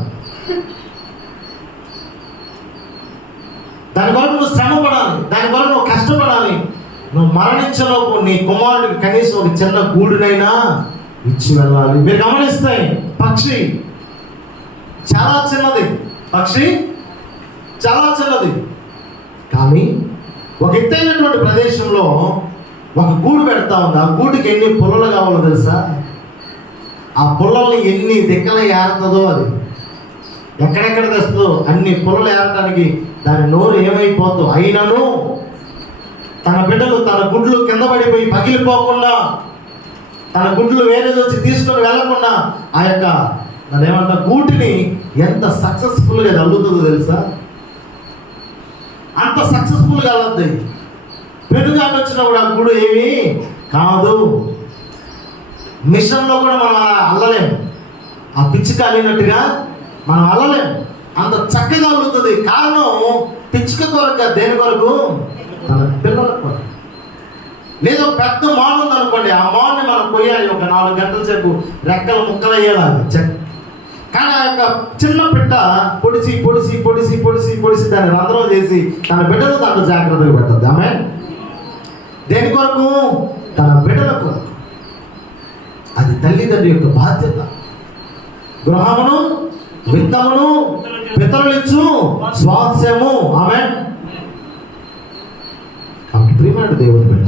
దాని కొరకు నువ్వు శ్రమ పడాలి, దాని కొరకు నువ్వు కష్టపడాలి. నువ్వు మరణించలోపు నీ కుమారుడికి కనీసం ఒక చిన్న గూడునైనా ఇచ్చి వెళ్ళాలి. మీరు గమనిస్తే పక్షి చాలా చిన్నది, కానీ ఒక ఎత్తైనటువంటి ప్రదేశంలో ఒక గూడు పెడతా ఉంది. ఆ గూడుకి ఎన్ని పుల్లలు కావాలో తెలుసా? ఆ పుల్లల్ని ఎన్ని దిక్కలు ఏరుతుందో, అది ఎక్కడెక్కడ తెస్తుందో అన్ని పుల్లలు ఏరడానికి దాని నోరు ఏమైపోతుందో, అయినను తన బిడ్డలు తన గుడ్లు కింద పడిపోయి పగిలిపోకుండా, తన గుడ్లు వేరేది వచ్చి తీసుకొని వెళ్లకుండా ఆ యొక్క దాని గూటిని ఎంత సక్సెస్ఫుల్గా అల్లుతుందో తెలుసా? అంత సక్సెస్ఫుల్గా అల్లద్ది. పెనుగాలి వచ్చినా కూడా ఆ గూడు ఏమీ కాదు. మిషన్లో కూడా మనం అల్లలేము, ఆ పిచ్చుక అల్లినట్టుగా మనం అల్లలేము. అంత చక్కగా అల్లుతుంది. కారణం పిచ్చుక కొరకు, దేని కొరకు? తన పిల్లల కొరకు. లేదా పెద్ద మాన్ ఉంది అనుకోండి, ఆ మాన్ని మనం కొయ్యాలి, ఒక 4 గంటల సేపు రెక్కలు ముక్కలు అయ్యేలాగా. కానీ ఆ యొక్క చిన్న పిట్ట పొడిసి దాన్ని రంధ్రం చేసి తన బిడ్డలు దాంట్లో జాగ్రత్తగా పెట్టద్దు. ఆమె దేని కొరకు? తన బిడ్డల కొరకు. అది తల్లిదండ్రి యొక్క బాధ్యత. గృహమును విత్తమును పితరులు ఇచ్చు స్వాస్థ్యము. ఆమె ప్రియమైన దేవుని బిడ్డ,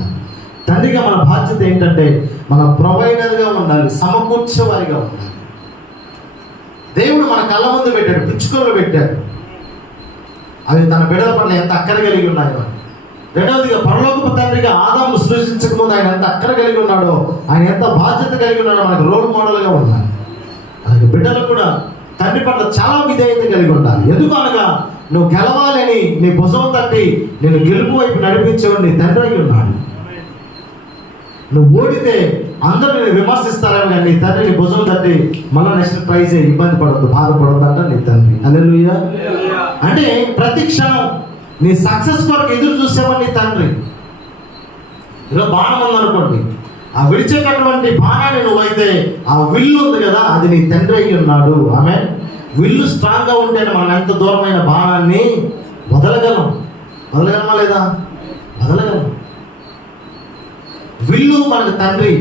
తండ్రిగా మన బాధ్యత ఏంటంటే, మనం ప్రొవైడర్గా ఉండాలి, సమకూర్చేవారిగా ఉండాలి. దేవుడు మన కళ్ళ ముందు పెట్టాడు, పిచ్చుకలు పెట్టాడు. అవి తన బిడ్డల పట్ల ఎంత అక్కర కలిగి ఉన్నాయో. రెండవదిగా, పరలోకపు తండ్రిగా ఆదాము సృష్టించక ముందు ఆయన ఎంత అక్కర కలిగి ఉన్నాడో, ఆయన ఎంత బాధ్యత కలిగి ఉన్నాడో మనకు రోల్ మోడల్గా ఉండాలి. అలాగే బిడ్డలు కూడా తండ్రి పట్ల చాలా విధేయత కలిగి ఉండాలి. ఎందుకు అనగా, నువ్వు గెలవాలని నీ భుజం తట్టి నేను గెలుపు వైపు నడిపించేవాడు నీ తండ్రి అయి ఉన్నాడు. నువ్వు ఓడితే అందరూ నేను విమర్శిస్తారేమో కానీ నీ తండ్రి నీ భుజం తట్టి మళ్ళీ నెక్స్ట్ ట్రై చేయి, ఇబ్బంది పడద్దు, బాధపడద్దు అంట నీ తండ్రి. హల్లెలూయా. అంటే ప్రతి క్షణం నీ సక్సెస్ కొరకు ఎదురు చూసేవాడు నీ తండ్రి. ఇలా బాణం ఉందనుకోండి, ఆ విడిచేటటువంటి బాణాన్ని నువ్వైతే ఆ విల్లు ఉంది కదా, అది నీ తండ్రి అయి ఉన్నాడు. ఆమె విల్లు స్ట్రాంగ్గా ఉంటేనే మనం ఎంత దూరమైన బాణాన్ని వదలగలమా లేదా? వదలగలం. విల్లు మనకు తండ్రి,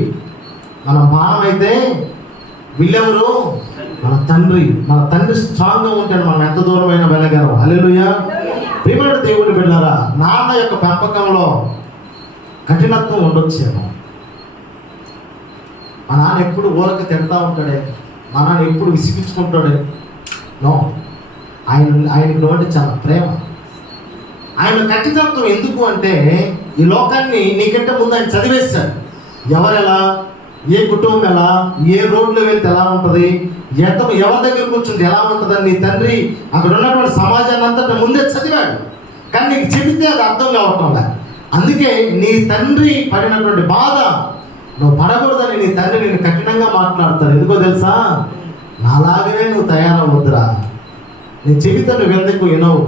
మన బాణం అయితే విల్లెవరు? మన తండ్రి. మన తండ్రి స్ట్రాంగ్గా ఉంటే మనం ఎంత దూరమైనా వెళ్ళగలం. హల్లెలూయా. ప్రియమైన దేవుని బిడ్డలారా, నాన్న యొక్క పెంపకంలో కఠినత్వం ఉండొచ్చేమో. మా నాన్న ఎప్పుడు ఊరక తిడతా ఉంటాడే, మా నాన్న ఎప్పుడు విసిగించుకుంటాడే. నో, ఆయనకు అంటే చాలా ప్రేమ. ఆయన కఠినత్వం ఎందుకు అంటే, ఈ లోకాన్ని నీకంటే ముందు ఆయన చదివేశాడు. ఎవరెలా, ఏ కుటుంబం ఎలా, ఏ రోడ్లో వెళ్తే ఎలా ఉంటుంది, ఎవరి దగ్గర కూర్చుంటే ఎలా ఉంటుందని నీ తండ్రి అక్కడ ఉన్నటువంటి సమాజాన్ని అంతా ముందే చదివాడు. కానీ నీకు చెబితే అది అర్థం కావటం లేదు. అందుకే నీ తండ్రి పడినటువంటి బాధ నువ్వు పడకూడదని నీ తండ్రి నేను కఠినంగా మాట్లాడతాడు. ఎందుకో తెలుసా? నాలాగనే నువ్వు తయారవద్దురా, నేను చెబితే నువ్వు ఎందుకు వినవు.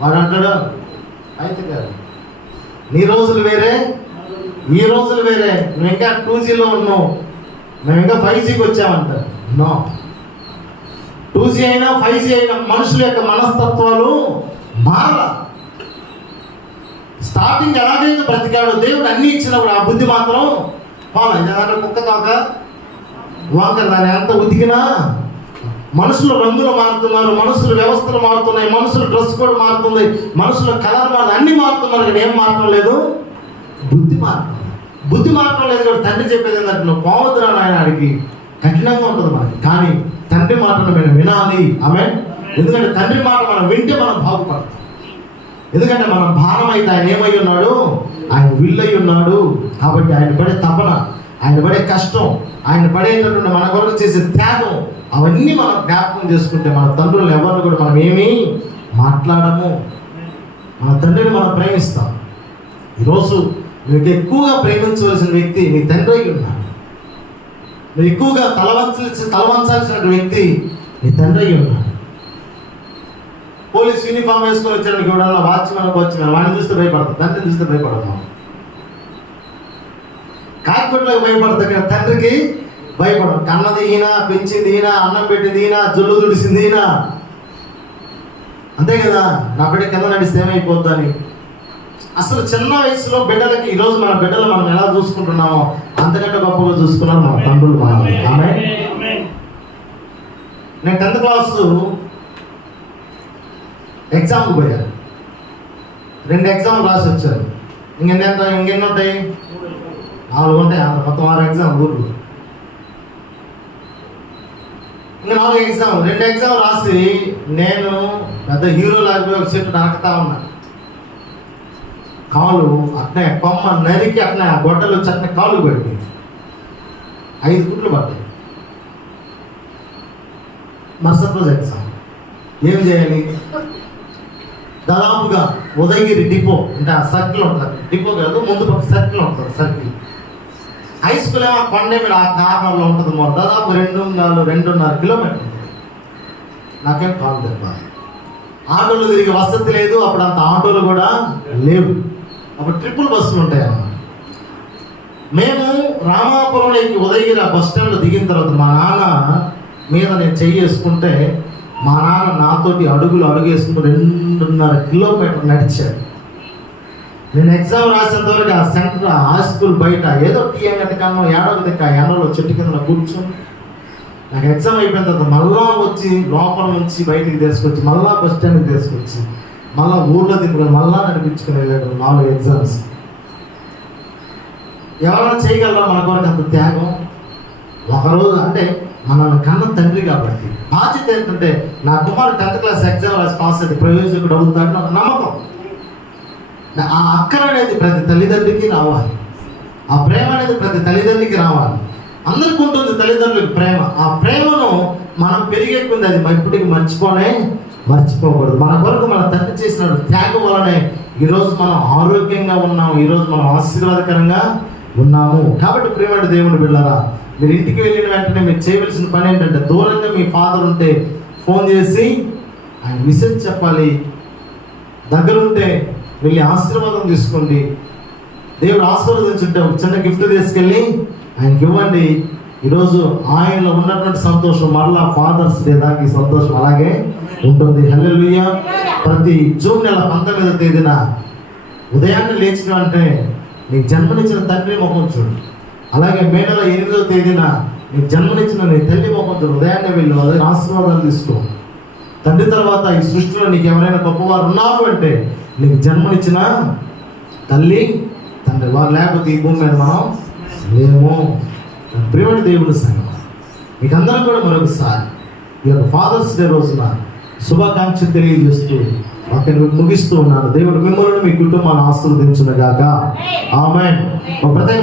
వాడు అంటాడు, అయితే కాదు, నీ రోజులు వేరే, ఈ రోజులు వేరే, నువ్వు ఇంకా 2Gలో ఉన్నావు, మేము ఇంకా 5Gకి వచ్చామంటారు. నో, 2G అయినా 5G అయినా మనుషుల యొక్క మనస్తత్వాలు మారలా. స్టార్టింగ్ ఎలాగైతే బ్రతికాడు, దేవుడు అన్ని ఇచ్చినప్పుడు ఆ బుద్ధి మాత్రం పోలా. కుక్క తాక వంకర దాన్ని ఎంత ఉతికినా మనుషుల రంగులు మారుతున్నారు, మనుషుల వ్యవస్థలు మారుతున్నాయి, మనుషుల డ్రెస్ కోడ్ మారుతుంది, మనుషుల కలర్ మారు, అన్ని మారుతున్నారు. కానీ ఏం మారటం లేదు? బుద్ధి మారటం లేదు. కాబట్టి తండ్రి చెప్పేది ఏంటంటే, నువ్వు పోవద్దురా నాయన, ఆడికి కఠినంగా ఉంటుంది మనకి. కానీ తండ్రి మాటను మేము వినాలి. ఆమేన్. ఎందుకంటే తండ్రి మాట మనం వింటే మనం బాగుపడతాం. ఎందుకంటే మనం భారం అయితే ఆయన ఏమై ఉన్నాడు? ఆయన విల్లై ఉన్నాడు. కాబట్టి ఆయన పడే తపన, ఆయన పడే కష్టం, ఆయన పడేటటువంటి మన కొరకు చేసే త్యాగం, అవన్నీ మనం జ్ఞాపకం చేసుకుంటే మన తండ్రులు ఎవరిని కూడా మనం ఏమీ మాట్లాడము. మన తండ్రిని మనం ప్రేమిస్తాం. ఈరోజు నీకు ఎక్కువగా ప్రేమించవలసిన వ్యక్తి నీ తండ్రి అయి ఉన్నాడు. నువ్వు ఎక్కువగా తలవంచాల్సిన వ్యక్తి నీ తండ్రి అయి ఉన్నాడు. పోలీస్ యూనిఫామ్ వేసుకొని వచ్చాడు కూడా వాచ్మెన్ వాడిని చూస్తే భయపడతాం, తండ్రిని చూస్తే భయపడతాం. కాకిపెట్టలకు భయపడతాం కానీ తండ్రికి భయపడడం. కన్నది ఈయన, పెంచింది ఈయన, అన్నం పెట్టింది ఈయన, జొల్లు తుడిసింది ఈయన. అంతే కదా, నా బిడ్డ కింద నడిస్తే ఏమైపోద్దని. అసలు చిన్న వయసులో బిడ్డలకి, ఈరోజు మన బిడ్డలు మనం ఎలా చూసుకుంటున్నామో అంతకంటే గొప్పగా చూసుకున్నాం మన తండ్రులు మనల్ని. ఆమె నేను 10th క్లాస్ ఎగ్జామ్కి పోయాను. 2 ఎగ్జామ్ రాసి వచ్చారు. ఇంకెన్ని ఉంటాయి? 4 ఉంటాయి. మొత్తం 6 ఎగ్జామ్ ఊర్లో. ఇంకా 4 ఎగ్జామ్, 2 ఎగ్జామ్ రాసి నేను పెద్ద హీరో లాగా ఒక చెట్టు నరకుతా ఉన్నా. కాలు అట్నే కొమ్మ నరికి అట్నే ఆ గొడ్డలు చట్ట కాలు పడింది. 5 కుట్లు పడ్డాయి. మరుసటి రోజు ఎగ్జామ్. ఏం చేయాలి? దాదాపుగా ఉదయగిరి డిపో, అంటే ఆ సర్కిల్ ఉంటుంది, డిపో కాదు ముందు పక్క సర్కిల్ ఉంటుంది, సర్కిల్. హై స్కూల్ ఏమో కొండ మీద ఆ కార్నర్లో ఉంటుంది. దాదాపు 2.5 కిలోమీటర్ ఉంటుంది. నాకేం కాలు దెబ్బ. ఆటోలు తిరిగి వసతి లేదు, అప్పుడు అంత ఆటోలు కూడా లేవు. అప్పుడు ట్రిపుల్ బస్సులు ఉంటాయి అన్నమాట. మేము రామాపురంలోకి ఉదయగిరి ఆ బస్ స్టాండ్లో దిగిన తర్వాత మా నాన్న మీద నేను చెయ్యి వేసుకుంటే మా నాన్న నాతోటి అడుగు వేసుకుంటూ 2.5 కిలోమీటర్ నడిచాడు. నేను ఎగ్జామ్ రాసేంత వరకు ఆ సెంటర్, ఆ స్కూల్ బయట ఏదో టీఎం ఎదకన్నా ఏడవ దగ్గర ఎండలో చెట్టు కింద కూర్చొని, నాకు ఎగ్జామ్ అయిపోయిన తర్వాత మళ్ళా వచ్చి లోపల నుంచి బయటికి తీసుకొచ్చి, మళ్ళా బస్ స్టాండ్కి తీసుకొచ్చి, మళ్ళీ ఊర్లో తిప్పుకొని మళ్ళా నడిపించుకుని వెళ్ళాడు 4 ఎగ్జామ్స్. ఎవరైనా చేయగలరా మన కొరకు అంత త్యాగం? ఒకరోజు అంటే మనల్ని కన్న తండ్రి కాబట్టి బాధ్యత ఏంటంటే, నా కుమారుడు 10th క్లాస్ ఎగ్జామ్ రాసి పాస్ అయితే ప్రయోజకుడు అవుతాడు నాకు నమ్మకం. ఆ అక్కర అనేది ప్రతి తల్లిదండ్రికి రావాలి. ఆ ప్రేమ అనేది ప్రతి తల్లిదండ్రికి రావాలి. అందరికి ఉంటుంది తల్లిదండ్రులకు ప్రేమ. ఆ ప్రేమను మనం పెరిగేకుంది, అది ఇప్పటికి మర్చిపోకూడదు. మన కొరకు మన తండ్రి చేసిన త్యాగం వలనే ఈరోజు మనం ఆరోగ్యంగా ఉన్నాం, ఈరోజు మనం ఆశీర్వాదకరంగా ఉన్నాము. కాబట్టి ప్రియమైన దేవుని బిడ్డలారా, మీరు ఇంటికి వెళ్ళిన వెంటనే మీరు చేయవలసిన పని ఏంటంటే, దూరంగా మీ ఫాదర్ ఉంటే ఫోన్ చేసి ఆయన మెసేజ్ చెప్పాలి. దగ్గరుంటే వెళ్ళి ఆశీర్వాదం తీసుకోండి. దేవుడు ఆశీర్వదించుంటే ఒక చిన్న గిఫ్ట్ తీసుకెళ్ళి ఆయనకి ఇవ్వండి. ఈరోజు ఆయనలో ఉన్నటువంటి సంతోషం మరలా ఫాదర్స్ డే దాకా ఈ సంతోషం అలాగే ఉంటుంది. హల్లెలూయా. ప్రతి జూన్ నెల 19వ తేదీన ఉదయాన్నే లేచిన అంటే నీకు జన్మనిచ్చిన తండ్రి ముఖం చూడు. అలాగే మే నెల 8వ తేదీన నీకు జన్మనిచ్చిన నీ తల్లి ముఖం చూడు. ఉదయాన్నే వెళ్ళు, అదే ఆశీర్వాదాలు తీసుకో. తండ్రి తర్వాత ఈ సృష్టిలో నీకు ఎవరైనా గొప్పవారు ఉన్నారు అంటే నీకు జన్మనిచ్చిన తల్లి తండ్రి. వారు లేకపోతే ఈ భూమి మీద మనం లేము. ప్రియమైన దేవుని సంగమం, మీకందరూ కూడా మరొకసారి ఈ యొక్క ఫాదర్స్ డే రోజున శుభాకాంక్షలు తెలియజేస్తూ వాక్యాన్ని ముగిస్తూ ఉన్నాను. దేవుడు మిమ్మల్ని మీ కుటుంబాన్ని ఆశీర్వదించును గాక. ఆమేన్. ఒక ప్రత్యేక